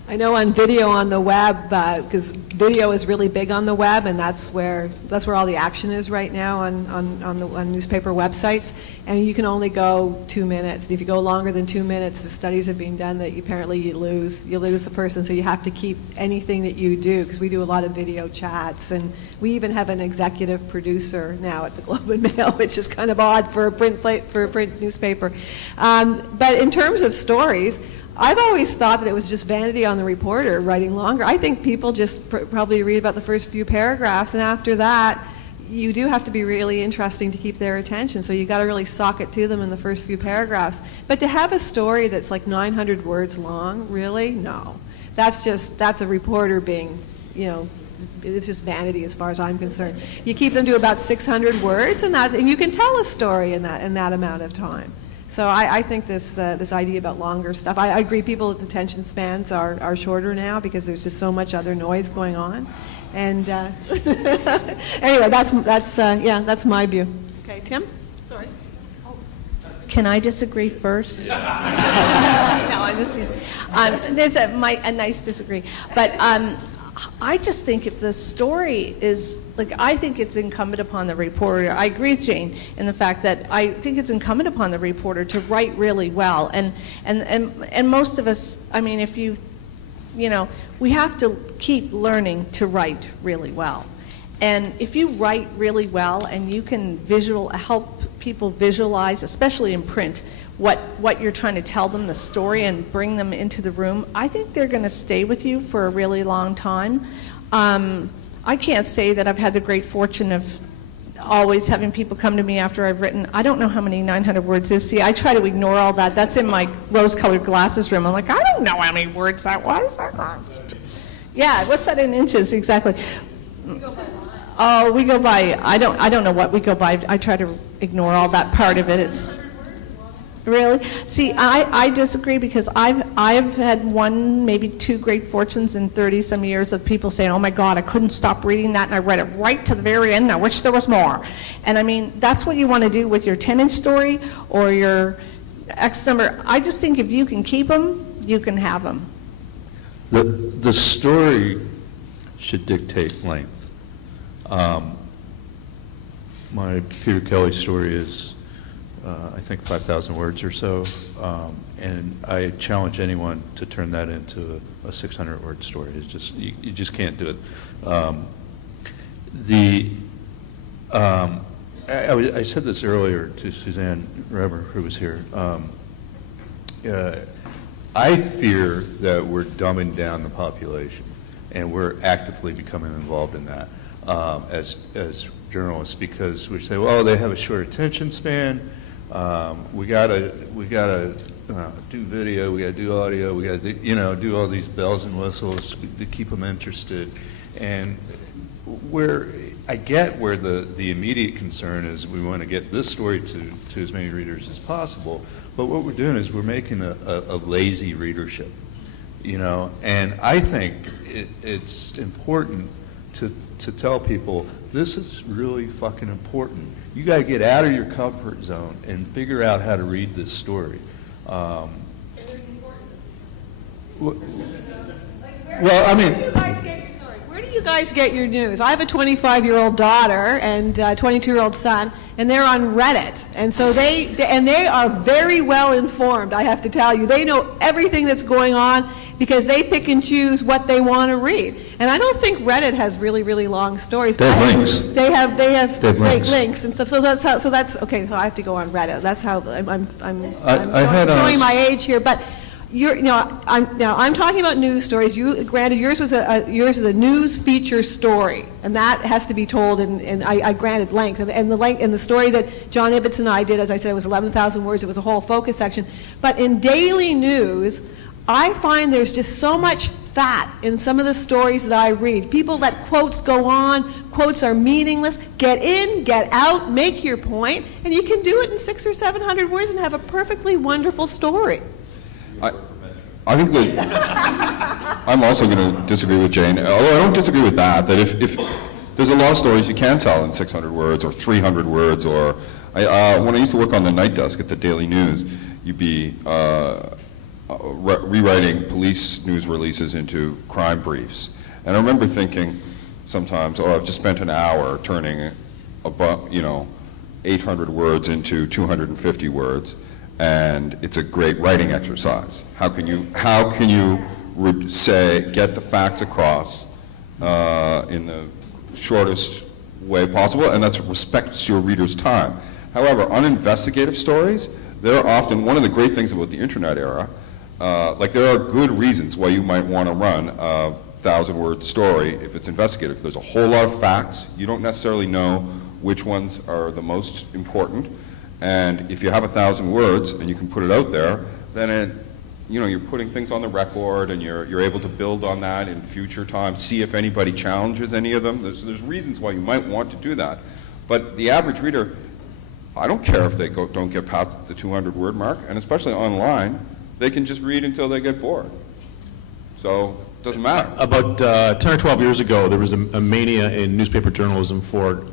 I know on video on the web, because video is really big on the web, and that's where all the action is right now on newspaper websites. And you can only go 2 minutes. And if you go longer than 2 minutes, the studies have been done that apparently you lose the person. So you have to keep anything that you do, because we do a lot of video chats, and we even have an executive producer now at the Globe and Mail, which is kind of odd for a print newspaper. But in terms of stories, I've always thought that it was just vanity on the reporter writing longer. I think people just probably read about the first few paragraphs, and after that, you do have to be really interesting to keep their attention. So you've got to really sock it to them in the first few paragraphs. But to have a story that's like 900 words long, really? No. That's a reporter being, you know, it's just vanity as far as I'm concerned. You keep them to about 600 words, and you can tell a story in that amount of time. So I think this idea about longer stuff, I agree people's attention spans are shorter now because there's just so much other noise going on. And anyway, that's my view. Okay, Tim? Sorry. Can I disagree first? No, I just there's a nice disagree, but I just think if the story is like, I think it's incumbent upon the reporter. I agree with Jane in the fact that I think it's incumbent upon the reporter to write really well, and most of us, I mean, if you know, we have to keep learning to write really well. And if you write really well and you can help people visualize, especially in print, what you're trying to tell them, the story, and bring them into the room, I think they're going to stay with you for a really long time. I can't say that I've had the great fortune of always having people come to me after I've written. I don't know how many 900 words is. See, I try to ignore all that. That's in my rose-colored glasses room. I'm like, I don't know how many words that was. Yeah, what's that in inches exactly? Oh, we go by. I don't know what we go by. I try to ignore all that part of it. It's really. See, I disagree because I've had one, maybe two great fortunes in 30-some years of people saying, "Oh my God, I couldn't stop reading that, and I read it right to the very end. I wish there was more." And I mean, that's what you want to do with your 10-inch story or your X number. I just think if you can keep them, you can have them. The story should dictate length. My Peter Kelly story is, I think, 5,000 words or so, and I challenge anyone to turn that into a 600-word story. It's just you just can't do it. I said this earlier to Suzanne Reber, who was here. I fear that we're dumbing down the population, and we're actively becoming involved in that as journalists, because we say, well, they have a short attention span. We gotta do video. We gotta do audio. We gotta do all these bells and whistles to keep them interested. And I get where the immediate concern is. We want to get this story to as many readers as possible. But what we're doing is we're making a lazy readership, and I think it's important to tell people this is really fucking important. You got to get out of your comfort zone and figure out how to read this story. Well, I mean, where do you guys get your news? I have a 25-year-old daughter and a 22-year-old son, and they're on Reddit, and so they are very well informed. I have to tell you, they know everything that's going on because they pick and choose what they want to read. And I don't think Reddit has really, really long stories. They have links. They have links. links and stuff. So that's okay. So I have to go on Reddit. That's how I'm showing my age here, but. I'm talking about news stories. Granted, yours is a news feature story, and that has to be told. And I granted length, and the story that John Ibbotson and I did, as I said, it was 11,000 words. It was a whole focus section. But in daily news, I find there's just so much fat in some of the stories that I read. People let quotes go on. Quotes are meaningless. Get in, get out, make your point, and you can do it in 600 or 700 words and have a perfectly wonderful story. I think that I'm also going to disagree with Jane, although I don't disagree with that if there's a lot of stories you can tell in 600 words or 300 words, or when I used to work on the night desk at the Daily News, you'd be rewriting police news releases into crime briefs. And I remember thinking sometimes, I've just spent an hour turning 800 words into 250 words. And it's a great writing exercise. How can you get the facts across in the shortest way possible, and that respects your reader's time. However, on investigative stories, they're often one of the great things about the internet era. There are good reasons why you might want to run a 1,000-word story if it's investigative. There's a whole lot of facts. You don't necessarily know which ones are the most important. And if you have 1,000 words and you can put it out there, then you're putting things on the record, and you're able to build on that in future times. See if anybody challenges any of them. There's reasons why you might want to do that, but the average reader I don't care if they don't get past the 200-word mark, and especially online, they can just read until they get bored. So it doesn't matter. About 10 or 12 years ago, there was a mania in newspaper journalism for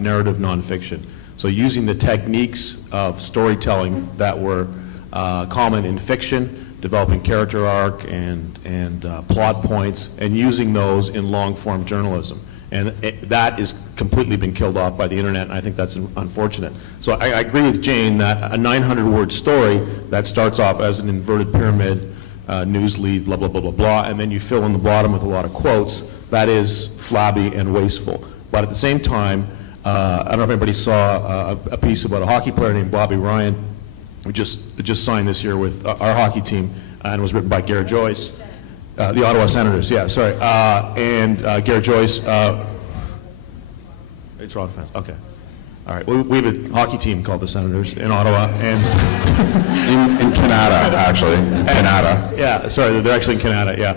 narrative nonfiction. So using the techniques of storytelling that were common in fiction, developing character arc and plot points, and using those in long-form journalism. And that is completely been killed off by the internet, and I think that's unfortunate. So I agree with Jane that a 900-word story that starts off as an inverted pyramid, news lead, blah, blah, blah, blah, blah, and then you fill in the bottom with a lot of quotes, that is flabby and wasteful. But at the same time, I don't know if anybody saw a piece about a hockey player named Bobby Ryan, who just signed this year with our hockey team, and it was written by Garrett Joyce. The Ottawa Senators, yeah, sorry. And Garrett Joyce, it's wrong fence, okay. All right, we have a hockey team called the Senators in Ottawa, and In Canada, actually. Canada. yeah, sorry, they're actually in Canada, yeah.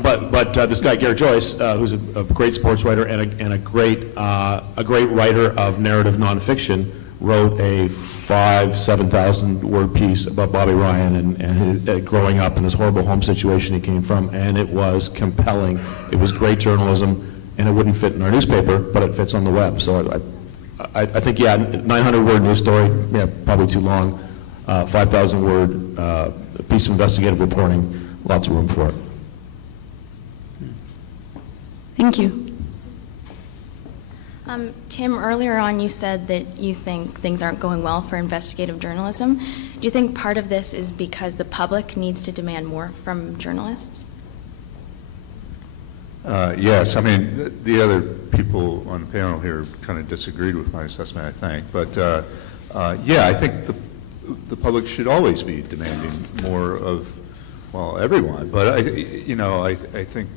But this guy Garrett Joyce, who's a great sports writer and a great writer of narrative nonfiction, wrote a 7,000 word piece about Bobby Ryan and his, growing up in this horrible home situation he came from, and it was compelling. It was great journalism, and it wouldn't fit in our newspaper, but it fits on the web. So I think, yeah, 900-word news story, yeah, probably too long. 5,000-word piece of investigative reporting, lots of room for it. Thank you. Tim, earlier on you said that you think things aren't going well for investigative journalism. Do you think part of this is because the public needs to demand more from journalists? Yes, I mean, the other people on the panel here kind of disagreed with my assessment, I think. But yeah, I think the public should always be demanding more of, well, everyone. But I think,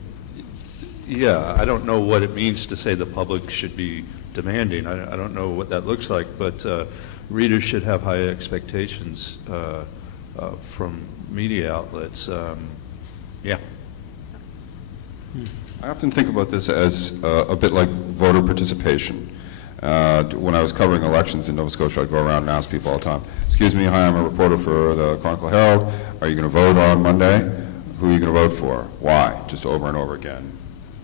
yeah, I don't know what it means to say the public should be demanding. I don't know what that looks like, but readers should have high expectations from media outlets. Yeah. I often think about this as a bit like voter participation. When I was covering elections in Nova Scotia, I'd go around and ask people all the time, excuse me, hi, I'm a reporter for the Chronicle Herald. Are you going to vote on Monday? Who are you going to vote for? Why? Just over and over again.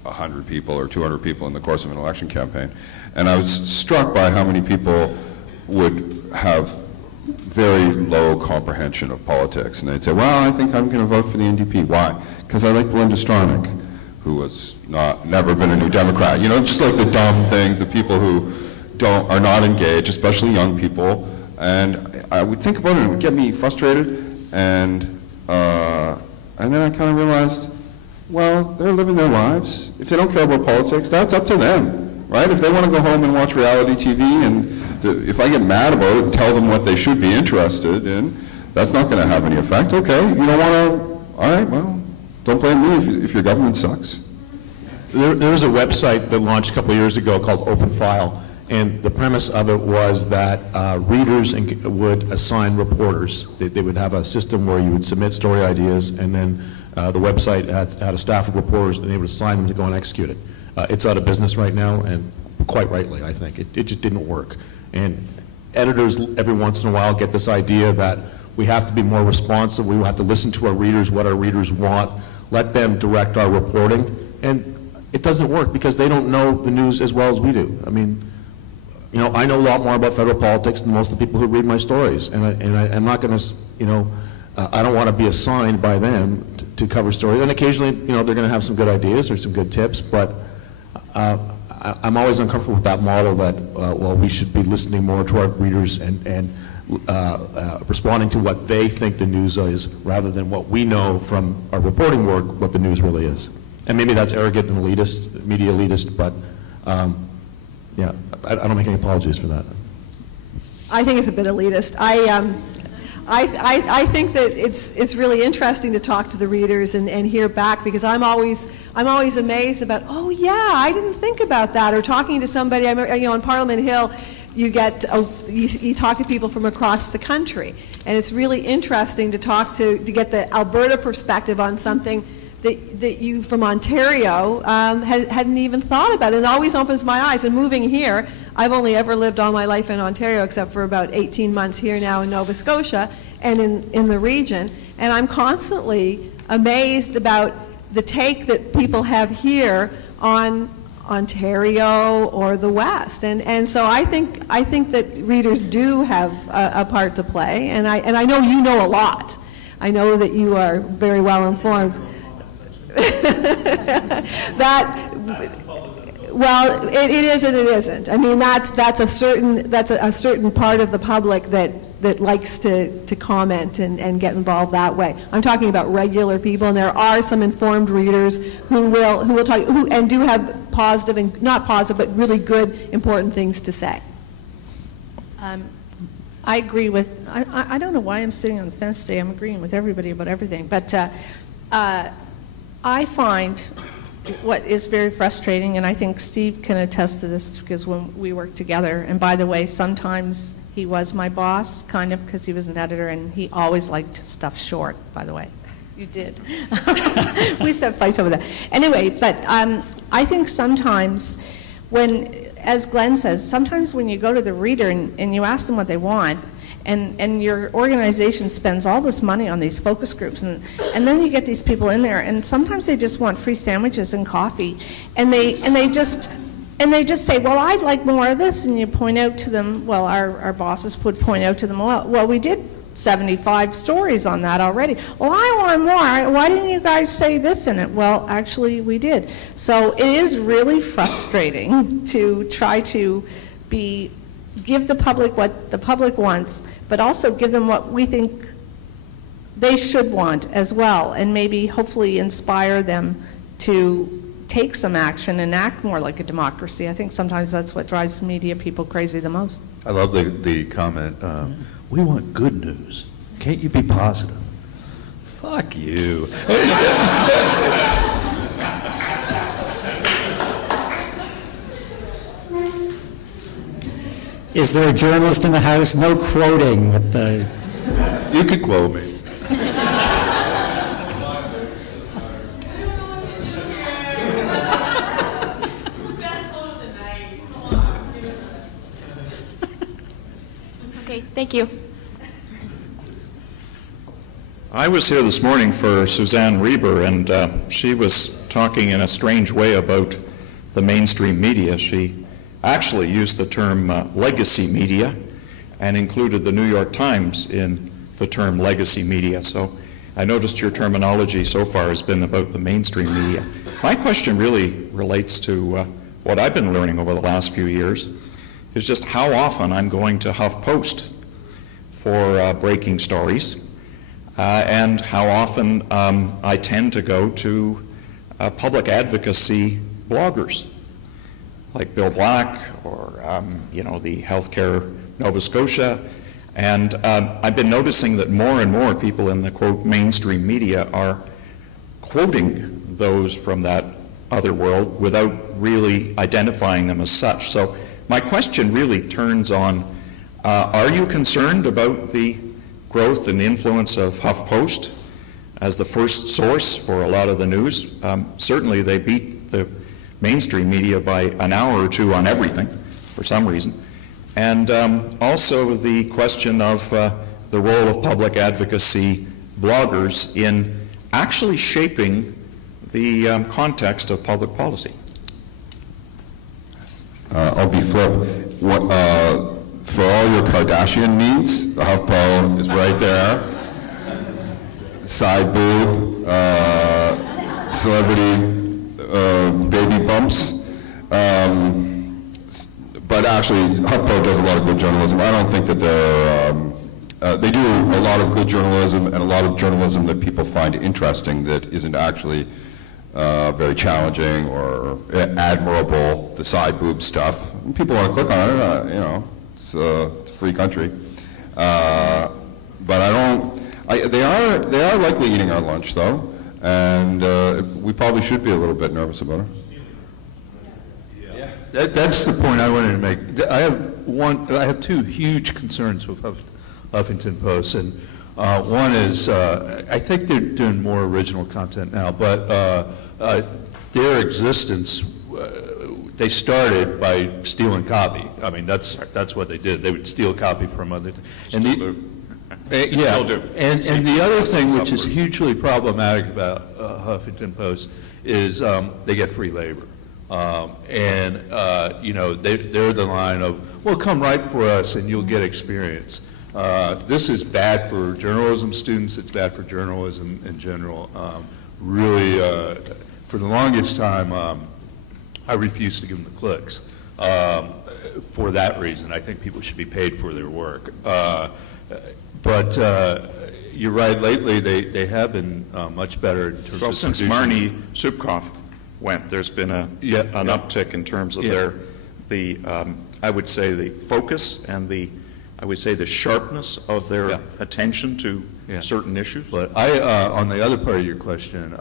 100 people or 200 people in the course of an election campaign. And I was struck by how many people would have very low comprehension of politics. And they'd say, well, I think I'm going to vote for the NDP. Why? Because I like Belinda Stronach, who was never been a New Democrat. You know, just like the dumb things, the people who are not engaged, especially young people. And I would think about it and it would get me frustrated. And then I kind of realized, well, they're living their lives. If they don't care about politics, that's up to them, right? If they want to go home and watch reality TV, and if I get mad about it and tell them what they should be interested in, that's not going to have any effect. Okay, you don't want to, all right, well, don't blame me if your government sucks. There was a website that launched a couple of years ago called Open File, and the premise of it was that readers would assign reporters. They would have a system where you would submit story ideas, and then the website had a staff of reporters, and they would assign them to go and execute it. It's out of business right now, and quite rightly, I think. It just didn't work. And editors, every once in a while, get this idea that we have to be more responsive, we have to listen to our readers, what our readers want, let them direct our reporting, and it doesn't work because they don't know the news as well as we do. I mean, you know, I know a lot more about federal politics than most of the people who read my stories, and I'm not going to, you know, I don't want to be assigned by them to cover stories. And occasionally, you know, they're going to have some good ideas or some good tips, but I'm always uncomfortable with that model that, well, we should be listening more to our readers and responding to what they think the news is rather than what we know from our reporting work, what the news really is. And maybe that's arrogant and elitist, media elitist, but yeah, I don't make any apologies for that. I think it's a bit elitist. I think that it's really interesting to talk to the readers and hear back, because I'm always amazed about, oh yeah, I didn't think about that, or talking to somebody. You know, on Parliament Hill, you talk to people from across the country, and it's really interesting to get the Alberta perspective on something that you from Ontario hadn't even thought about. It always opens my eyes. And moving here, I've only ever lived all my life in Ontario except for about 18 months here now in Nova Scotia and in the region, and I'm constantly amazed about the take that people have here on Ontario or the West, and so I think that readers do have a part to play, and I know you know a lot. I know that you are very well informed. Well, it is and it isn't. I mean, that's a certain part of the public that likes to comment and get involved that way. I'm talking about regular people, and there are some informed readers who will talk and do have positive and not positive, but really good, important things to say. I agree with. I don't know why I'm sitting on the fence today. I'm agreeing with everybody about everything, but I find what is very frustrating, and I think Steve can attest to this because when we work together, and by the way, sometimes he was my boss, kind of, because he was an editor, and he always liked stuff short, by the way. You did. We used to have fights over that. Anyway, but I think sometimes when, as Glenn says, sometimes when you go to the reader and you ask them what they want, and your organization spends all this money on these focus groups, and then you get these people in there, and sometimes they just want free sandwiches and coffee, and they just say, well, I'd like more of this, and you point out to them, well, our bosses would point out to them, well, we did 75 stories on that already. Well, I want more. Why didn't you guys say this in it? Well, actually, we did. So it is really frustrating to try to give the public what the public wants, but also give them what we think they should want as well, and maybe hopefully inspire them to take some action and act more like a democracy. I think sometimes that's what drives media people crazy the most. I love the comment, we want good news. Can't you be positive? Fuck you. Is there a journalist in the house? No quoting with the... You could quote me. Okay, thank you. I was here this morning for Suzanne Reber, and she was talking in a strange way about the mainstream media. She actually used the term legacy media and included the New York Times in the term legacy media. So I noticed your terminology so far has been about the mainstream media. My question really relates to what I've been learning over the last few years, is just how often I'm going to HuffPost for breaking stories, and how often I tend to go to public advocacy bloggers, like Bill Black or the Healthcare Nova Scotia, and I've been noticing that more and more people in the quote mainstream media are quoting those from that other world without really identifying them as such. So my question really turns on, are you concerned about the growth and influence of HuffPost as the first source for a lot of the news? Certainly they beat the mainstream media by an hour or two on everything for some reason. And also the question of the role of public advocacy bloggers in actually shaping the context of public policy. I'll be flip. For all your Kardashian needs, the HuffPo is right there. Side boob, celebrity baby bumps. But actually, HuffPo does a lot of good journalism. I don't think that they do a lot of good journalism, and a lot of journalism that people find interesting that isn't actually very challenging or admirable, the side boob stuff. People want to click on it, it's a free country. But they are likely eating our lunch though, and we probably should be a little bit nervous about it. That's the point I wanted to make. I have two huge concerns with Huffington Post, and one is I think they're doing more original content now, but their existence, they started by stealing copy. I mean, that's what they did. They would steal copy from other. Still do. Yeah, Still do. and the other thing which is hugely problematic about Huffington Post is they get free labor. You know, they're the line of, well, come write for us and you'll get experience. This is bad for journalism students. It's bad for journalism in general. Really, for the longest time, I refused to give them the clicks for that reason. I think people should be paid for their work. But you're right, lately they have been much better in terms well, of since producing. Marnie Subkoff went, there's been an uptick in terms of I would say the focus and I would say the sharpness of their attention to certain issues. But on the other part of your question,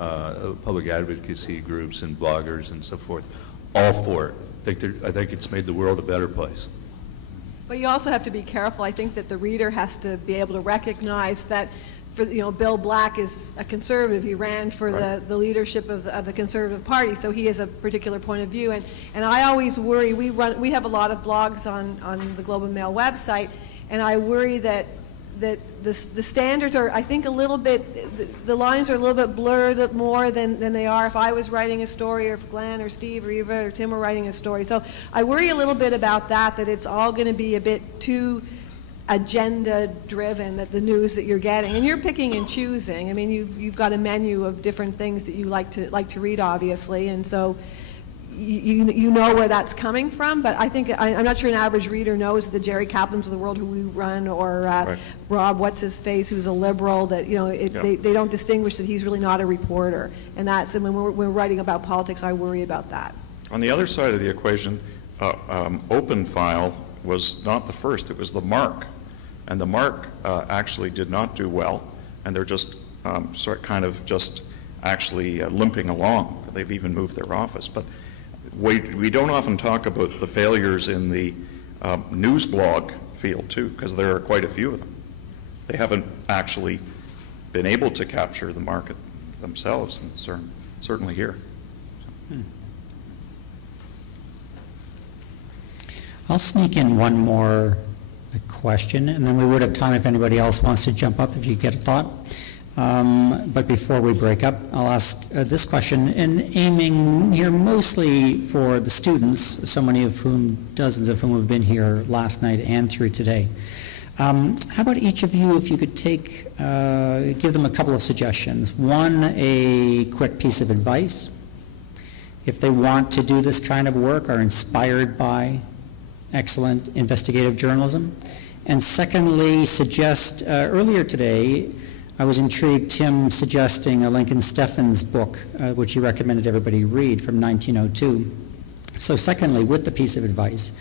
public advocacy groups and bloggers and so forth, all for it. I think it's made the world a better place. But you also have to be careful. I think that the reader has to be able to recognize that, Bill Black is a conservative. He ran for the leadership of the Conservative Party, so he has a particular point of view. And I always worry. We have a lot of blogs on the Globe and Mail website, and I worry that the standards are, I think, a little bit, the lines are a little bit blurred more than they are if I was writing a story, or if Glenn or Steve or Eva or Tim were writing a story. So I worry a little bit about that it's all going to be a bit too agenda driven, that the news that you're getting, and you're picking and choosing. I mean, you've got a menu of different things that you like to read, obviously, and so you know where that's coming from. But I think I'm not sure an average reader knows the Jerry Kaplans of the world who we run, or Rob what's-his-face, who's a liberal, that they don't distinguish that he's really not a reporter, and when we're writing about politics, I worry about that. On the other side of the equation, Open File was not the first, it was the Mark. And the Mark actually did not do well, and they're just kind of just actually limping along. They've even moved their office. But we don't often talk about the failures in the news blog field, too, because there are quite a few of them. They haven't actually been able to capture the market themselves, and certainly here. I'll sneak in one more question, and then we would have time if anybody else wants to jump up if you get a thought. But before we break up, I'll ask this question, and aiming here mostly for the students, so many of whom, dozens of whom have been here last night and through today. How about each of you, if you could give them a couple of suggestions. One, a quick piece of advice. If they want to do this kind of work, are inspired by excellent investigative journalism. And secondly, suggest, earlier today, I was intrigued, Tim suggesting a Lincoln Steffens book, which he recommended everybody read, from 1902. So secondly, with the piece of advice,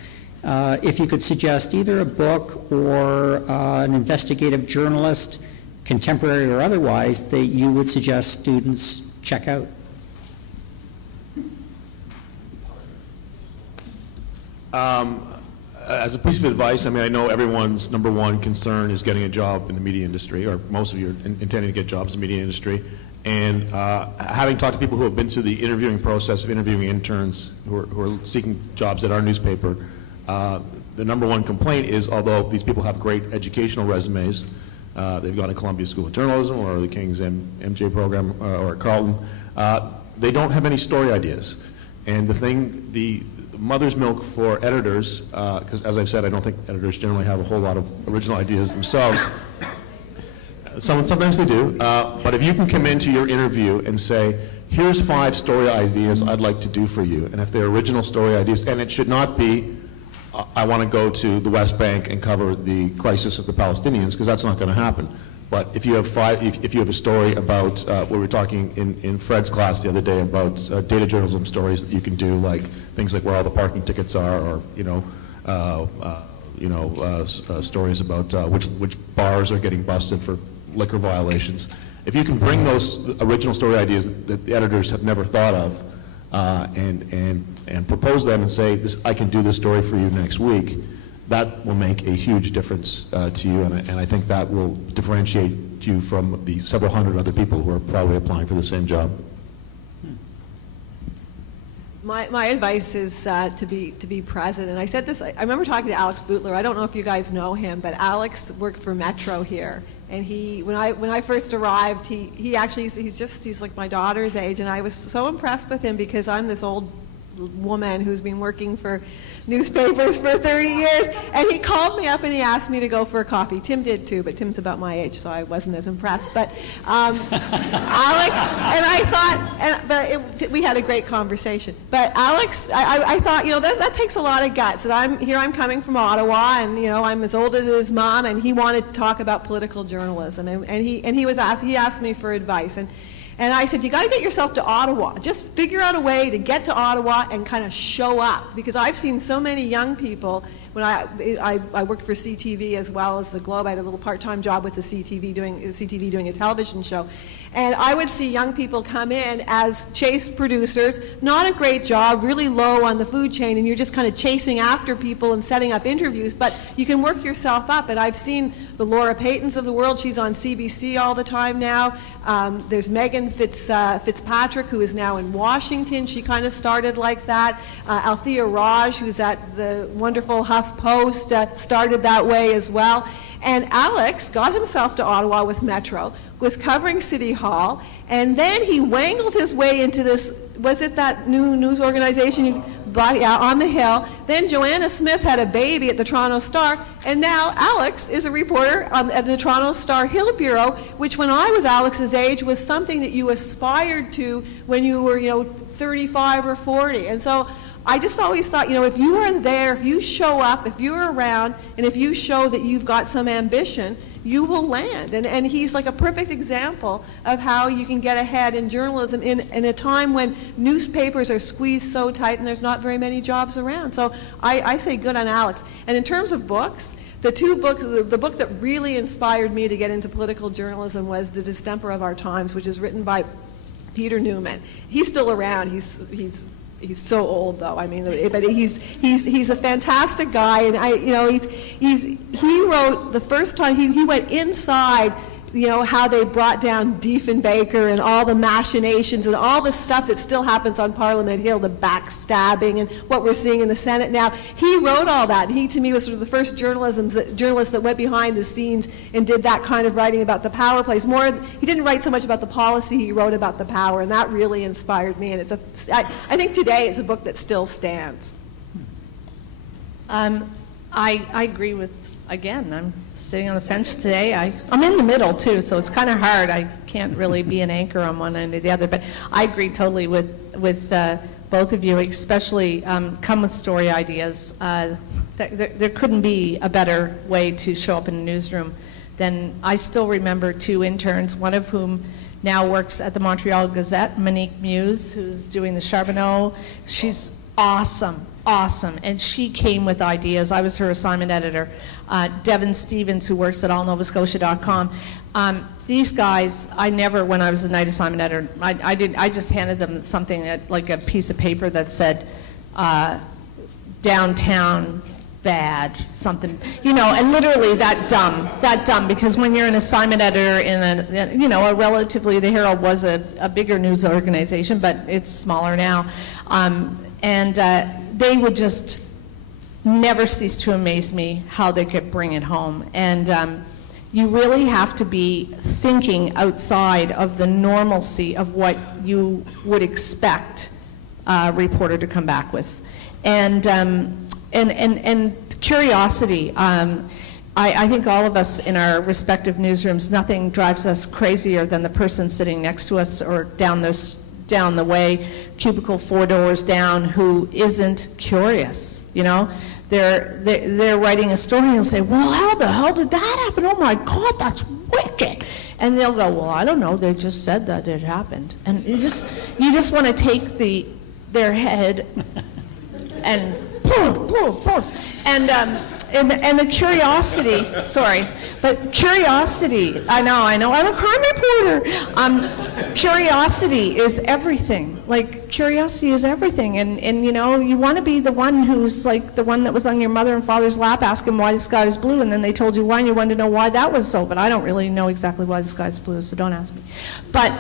if you could suggest either a book or an investigative journalist, contemporary or otherwise, that you would suggest students check out. As a piece of advice, I mean, I know everyone's number one concern is getting a job in the media industry, or most of you are intending to get jobs in the media industry. And having talked to people who have been through the interviewing process of interviewing interns who are seeking jobs at our newspaper, the number one complaint is, although these people have great educational resumes, they've gone to Columbia School of Journalism or the King's MJ program or at Carleton, they don't have any story ideas. And the mother's milk for editors, because as I've said, I don't think editors generally have a whole lot of original ideas themselves. Sometimes they do, but if you can come into your interview and say, here's 5 story ideas I'd like to do for you, and if they're original story ideas, and it should not be, I want to go to the West Bank and cover the crisis of the Palestinians, because that's not going to happen. But if you have if you have a story about, we were talking in Fred's class the other day about data journalism stories that you can do, like things like where all the parking tickets are, or stories about which bars are getting busted for liquor violations. If you can bring those original story ideas that the editors have never thought of, and propose them and say, I can do this story for you next week, that will make a huge difference to you, and I think that will differentiate you from the several hundred other people who are probably applying for the same job. My advice is to be present. And I said this, I remember talking to Alex Bootler. I don't know if you guys know him, but Alex worked for Metro here. And when I first arrived, he's like my daughter's age. And I was so impressed with him because I'm this old woman who's been working for newspapers for 30 years, and he called me up and he asked me to go for a coffee. Tim did too, but Tim's about my age, so I wasn't as impressed. But Alex, and I thought, we had a great conversation. But Alex, I thought, that takes a lot of guts. And I'm coming from Ottawa, and I'm as old as his mom, and he wanted to talk about political journalism, and he asked me for advice. And I said, you got to get yourself to Ottawa. Just figure out a way to get to Ottawa and kind of show up. Because I've seen so many young people, when I worked for CTV as well as the Globe. I had a little part-time job with the CTV doing a television show. And I would see young people come in as chase producers, not a great job, really low on the food chain, and you're just kind of chasing after people and setting up interviews, but you can work yourself up. And I've seen the Laura Paytons of the world. She's on CBC all the time now. There's Megan Fitzpatrick, who is now in Washington. She kind of started like that. Althea Raj, who's at the wonderful Huff Post, started that way as well. And Alex got himself to Ottawa with Metro, was covering City Hall, and then he wangled his way into this, was it that new news organization, On the Hill. Then Joanna Smith had a baby at the Toronto Star, and now Alex is a reporter at the Toronto Star Hill Bureau, which when I was Alex's age was something that you aspired to when you were, 35 or 40. And so I just always thought, if you are there, if you show up, if you're around, and if you show that you've got some ambition, you will land. And he's like a perfect example of how you can get ahead in journalism in a time when newspapers are squeezed so tight and there's not very many jobs around. So I say good on Alex. And in terms of books, the book that really inspired me to get into political journalism was The Distemper of Our Times, which is written by Peter Newman. He's still around. He's so old, though. I mean, but he's a fantastic guy, and he wrote the first time he went inside, how they brought down Diefenbaker and all the machinations and all the stuff that still happens on Parliament Hill, the backstabbing and what we're seeing in the Senate now. He wrote all that, and he to me was sort of the first journalist that went behind the scenes and did that kind of writing about the power plays. He didn't write so much about the policy, he wrote about the power, and that really inspired me. And I think today it's a book that still stands. I agree with, again, I'm sitting on the fence today. I'm in the middle, too, so it's kind of hard. I can't really be an anchor on one end or the other, but I agree totally with both of you, especially come with story ideas. There couldn't be a better way to show up in a newsroom than, I still remember 2 interns, one of whom now works at the Montreal Gazette, Monique Muse, who's doing the Charbonneau. She's awesome, and she came with ideas. I was her assignment editor. Devin Stevens, who works at allnovascotia.com. These guys, when I was the night assignment editor, I just handed them something like a piece of paper that said, downtown bad, something, and literally that dumb, because when you're an assignment editor in a relatively, the Herald was a bigger news organization, but it's smaller now, and they would just never cease to amaze me how they could bring it home. And you really have to be thinking outside of the normalcy of what you would expect a reporter to come back with. And curiosity. I think all of us in our respective newsrooms, nothing drives us crazier than the person sitting next to us or down the way, cubicle 4 doors down, who isn't curious, They're writing a story and you'll say, well, how the hell did that happen? Oh my God, that's wicked. And they'll go, well, I don't know, they just said that it happened. And you just want to take their head and boom. And and the curiosity, sorry, but curiosity, I know, I'm a crime reporter. Curiosity is everything. Like, curiosity is everything. And you know, you want to be the one who's like the one that was on your mother and father's lap asking why the sky is blue, and then they told you why, and you wanted to know why that was so. But I don't really know exactly why the sky is blue, so don't ask me. But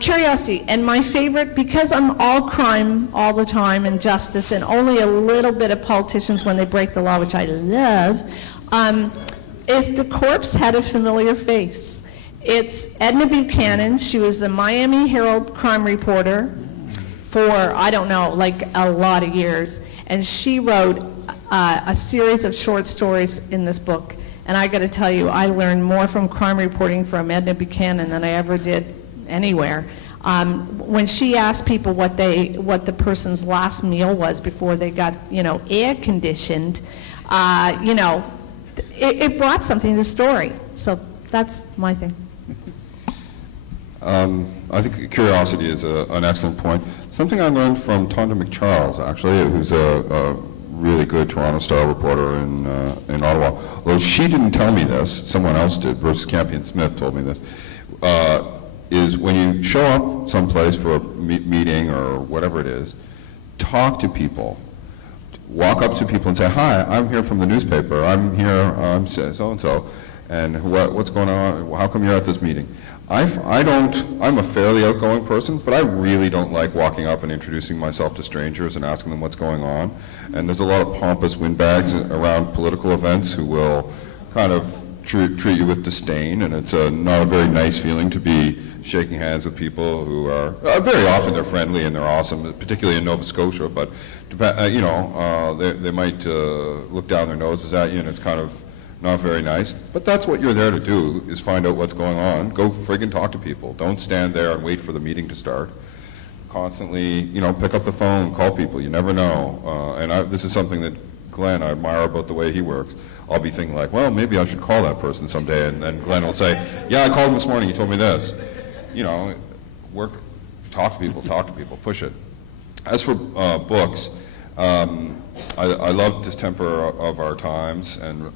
curiosity, and my favorite, because I'm all crime all the time and justice, and only a little bit of politicians when they break the law, which I love, is the corpse had a familiar face. It's Edna Buchanan. She was the Miami Herald crime reporter for, I don't know, like a lot of years. And she wrote a series of short stories in this book. And I got to tell you, I learned more from crime reporting from Edna Buchanan than I ever did anywhere. When she asked people what the person's last meal was before they got, you know, air conditioned, you know, it brought something to the story. So that's my thing. I think curiosity is an excellent point. Something I learned from Tonda McCharles, actually, who's a really good Toronto-style reporter in Ottawa. Although she didn't tell me this, someone else did. Bruce Campion-Smith told me this. Is when you show up someplace for a meeting or whatever it is, talk to people. Walk up to people and say, "Hi, I'm here from the newspaper. I'm here, I'm so-and-so, and what's going on? How come you're at this meeting?" I'm a fairly outgoing person, but I really don't like walking up and introducing myself to strangers and asking them what's going on. And there's a lot of pompous windbags around political events who will kind of treat you with disdain, and it's not a very nice feeling to be shaking hands with people who are, very often they're friendly and they're awesome, particularly in Nova Scotia, but you know, they might look down their noses at you, and it's kind of not very nice. But that's what you're there to do, is find out what's going on. Go friggin' talk to people. Don't stand there and wait for the meeting to start. Constantly, you know, pick up the phone, call people. You never know. And this is something that Glenn, I admire about the way he works. I'll be thinking like, well, maybe I should call that person someday, and then Glenn will say, "Yeah, I called him this morning, he told me this." You know, talk to people, push it. As for books, I love Distemper of Our Times and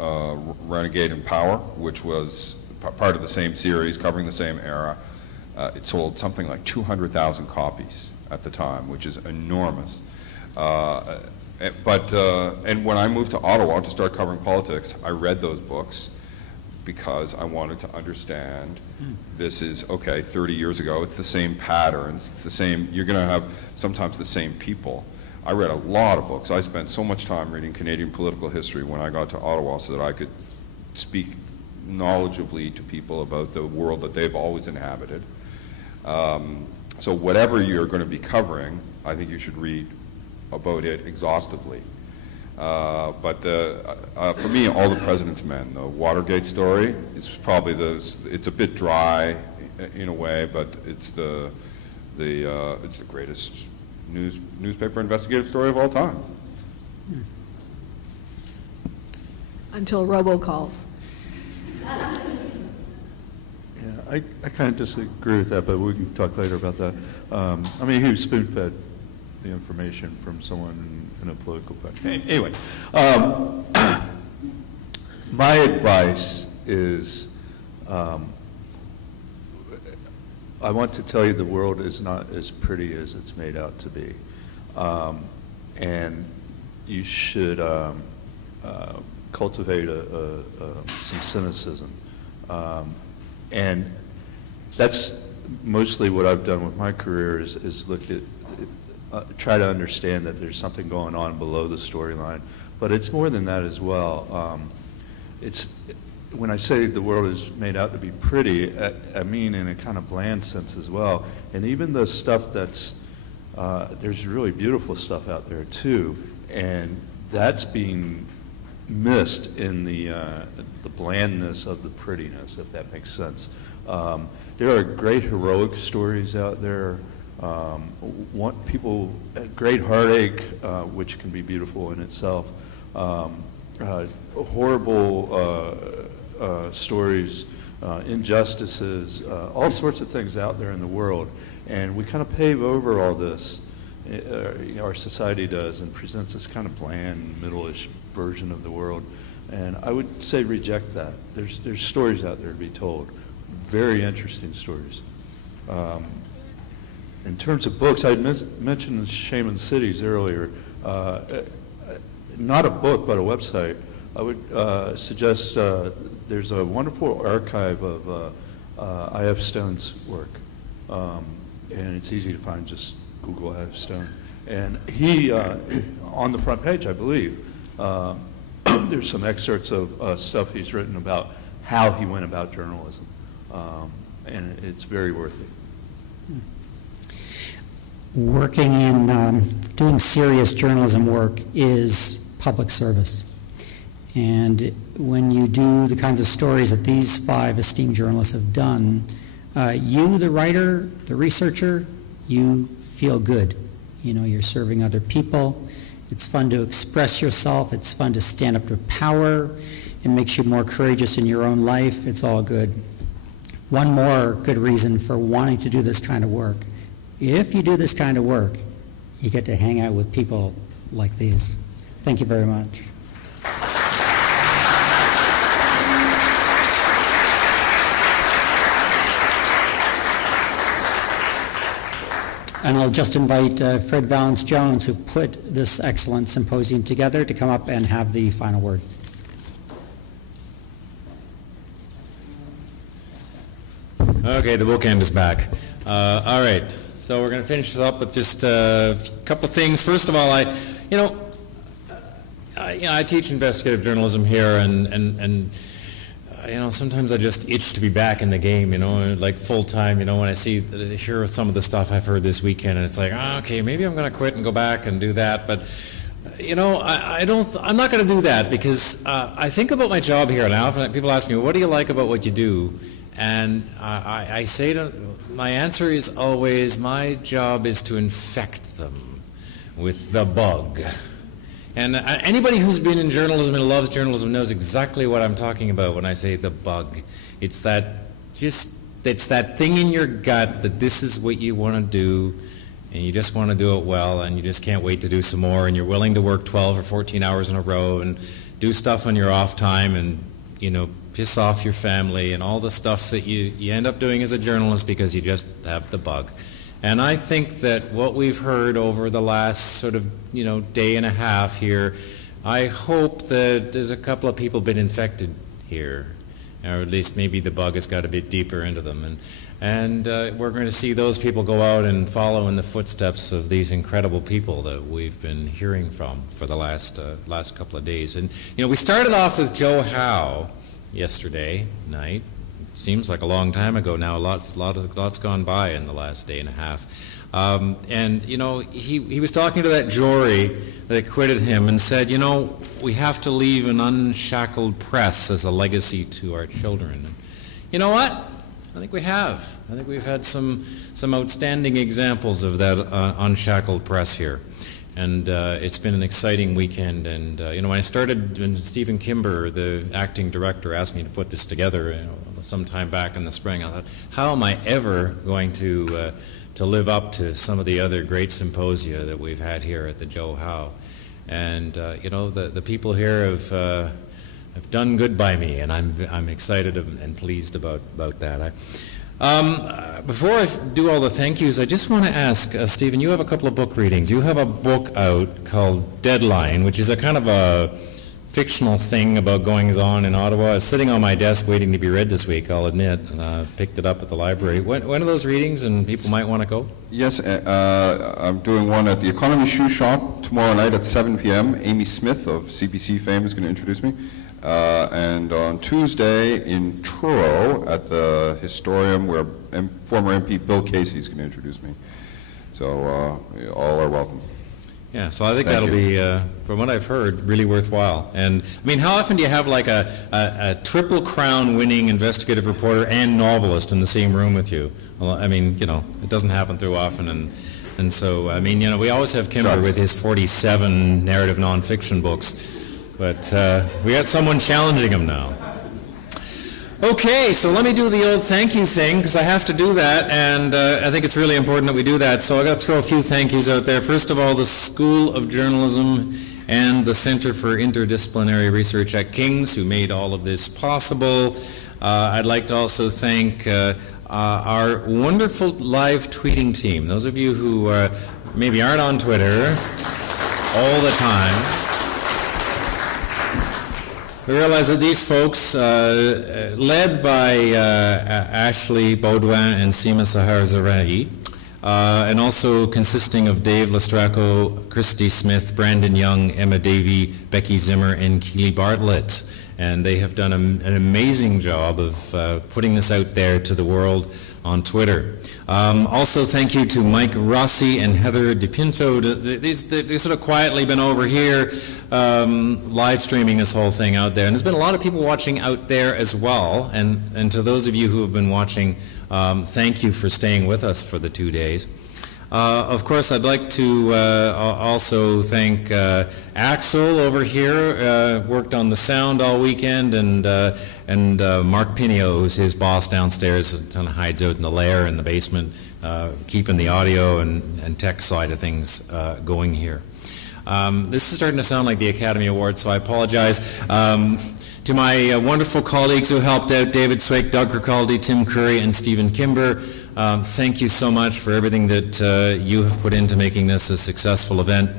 Renegade in Power, which was part of the same series, covering the same era. It sold something like 200,000 copies at the time, which is enormous. And when I moved to Ottawa to start covering politics, I read those books because I wanted to understand this is, okay, 30 years ago, it's the same patterns, it's the same, you're going to have sometimes the same people. I read a lot of books. I spent so much time reading Canadian political history when I got to Ottawa so that I could speak knowledgeably to people about the world that they've always inhabited. So whatever you're going to be covering, I think you should read about it exhaustively. But for me, All the President's Men, the Watergate story, is probably it's a bit dry in a way, but it's the greatest newspaper investigative story of all time. Until robocalls. Yeah, I kind of disagree with that, but we can talk later about that. I mean, he was spoon-fed the information from someone in a political party. Anyway, my advice is, I want to tell you the world is not as pretty as it's made out to be. And you should cultivate some cynicism. And that's mostly what I've done with my career is looked at, try to understand that there's something going on below the storyline. But it's more than that as well. When I say the world is made out to be pretty, I mean in a kind of bland sense as well. And even the stuff that's, there's really beautiful stuff out there too. And that's being missed in the blandness of the prettiness, if that makes sense. There are great heroic stories out there. Great heartache, which can be beautiful in itself. Horrible stories, injustices, all sorts of things out there in the world. And we kind of pave over all this, our society does, and presents this kind of bland, middle-ish version of the world. And I would say reject that. There's stories out there to be told, very interesting stories. In terms of books, I mentioned The Shame in the Cities earlier. Not a book, but a website. I would suggest there's a wonderful archive of I.F. Stone's work. And it's easy to find, just Google I.F. Stone. And he, on the front page, I believe, there's some excerpts of stuff he's written about how he went about journalism. And it's very worthy. Working in doing serious journalism work is public service. And when you do the kinds of stories that these 5 esteemed journalists have done, you, the writer, the researcher, you feel good. You know, you're serving other people. It's fun to express yourself. It's fun to stand up to power. It makes you more courageous in your own life. It's all good. One more good reason for wanting to do this kind of work. If you do this kind of work, you get to hang out with people like these. Thank you very much. And I'll just invite Fred Valance-Jones, who put this excellent symposium together, to come up and have the final word. Okay, the bookend is back. All right, so we're going to finish this up with just a couple of things. First of all, I teach investigative journalism here, and sometimes I just itch to be back in the game, like full time, when I hear some of the stuff I've heard this weekend, and it's like, okay, maybe I'm going to quit and go back and do that, but I'm not going to do that, because I think about my job here, and often people ask me, what do you like about what you do? And I say my answer is always, my job is to infect them with the bug. And anybody who's been in journalism and loves journalism knows exactly what I'm talking about when I say the bug. It's that thing in your gut that this is what you want to do, and you just want to do it well, and you just can't wait to do some more, and you're willing to work 12 or 14 hours in a row and do stuff on your off time, and piss off your family and all the stuff that you end up doing as a journalist because you just have the bug. And I think that what we've heard over the last sort of, day and a half here, I hope that there's a couple of people been infected here, or at least maybe the bug has got a bit deeper into them. And we're going to see those people go out and follow in the footsteps of these incredible people that we've been hearing from for the last couple of days. And, we started off with Joe Howe yesterday night. Seems like a long time ago now. Lots gone by in the last day and a half. And he was talking to that jury that acquitted him and said, we have to leave an unshackled press as a legacy to our children. And you know what? I think we have. I think we've had some outstanding examples of that unshackled press here. And it's been an exciting weekend. And when I started, when Stephen Kimber, the acting director, asked me to put this together, some time back in the spring, I thought, how am I ever going to live up to some of the other great symposia that we've had here at the Joe Howe? And the people here have done good by me, and I'm excited and pleased about that. Before I do all the thank yous, I just want to ask, Stephen, you have a couple of book readings. You have a book out called Deadline, which is a kind of a fictional thing about goings-on in Ottawa. It's sitting on my desk waiting to be read this week, I'll admit. And I picked it up at the library. When are those readings, and people might want to go? Yes, I'm doing one at the Economy Shoe Shop tomorrow night at 7 p.m. Amy Smith of CBC fame is going to introduce me. And on Tuesday in Truro at the Historium, where former MP Bill Casey is going to introduce me. So all are welcome. Yeah, so I think that'll be, from what I've heard, really worthwhile. And I mean, how often do you have like a Triple Crown winning investigative reporter and novelist in the same room with you? Well, I mean, it doesn't happen too often. And so, I mean, we always have Kimber with his 47 narrative nonfiction books. But we got someone challenging him now. Okay, so let me do the old thank you thing, because I have to do that, and I think it's really important that we do that. So I got to throw a few thank yous out there. First of all, the School of Journalism and the Center for Interdisciplinary Research at King's, who made all of this possible. I'd like to also thank our wonderful live tweeting team. Those of you who maybe aren't on Twitter all the time, we realize that these folks, led by Ashley Baudouin and Seema Sahar-Zarai, and also consisting of Dave Lestraco, Christy Smith, Brandon Young, Emma Davey, Becky Zimmer, and Keely Bartlett. And they have done an amazing job of putting this out there to the world on Twitter. Also, thank you to Mike Rossi and Heather DePinto. They've sort of quietly been over here live streaming this whole thing out there. And there's been a lot of people watching out there as well. And to those of you who have been watching, thank you for staying with us for the 2 days. Of course, I'd like to also thank Axel over here, worked on the sound all weekend, and Mark Pinio, who's his boss downstairs, kind of hides out in the lair in the basement, keeping the audio and tech side of things going here. This is starting to sound like the Academy Awards, so I apologize. To my wonderful colleagues who helped out, David Swake, Doug Kirkaldy, Tim Curry, and Stephen Kimber, thank you so much for everything that you have put into making this a successful event.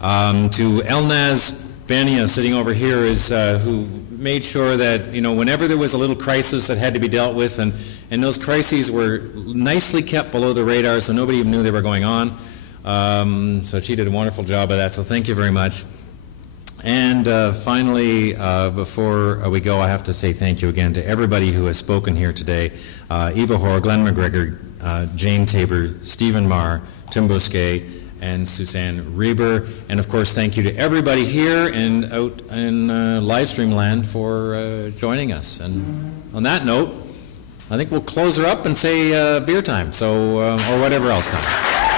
To Elnaz Bania, sitting over here, who made sure that, you know, whenever there was a little crisis that had to be dealt with, and those crises were nicely kept below the radar so nobody even knew they were going on. So she did a wonderful job of that, so thank you very much. And finally, before we go, I have to say thank you again to everybody who has spoken here today. Eva Hoare, Glenn McGregor, Jane Tabor, Stephen Marr, Tim Bousquet, and Suzanne Reber. And of course, thank you to everybody here and out in live stream land for joining us. And on that note, I think we'll close her up and say beer time, so or whatever else time.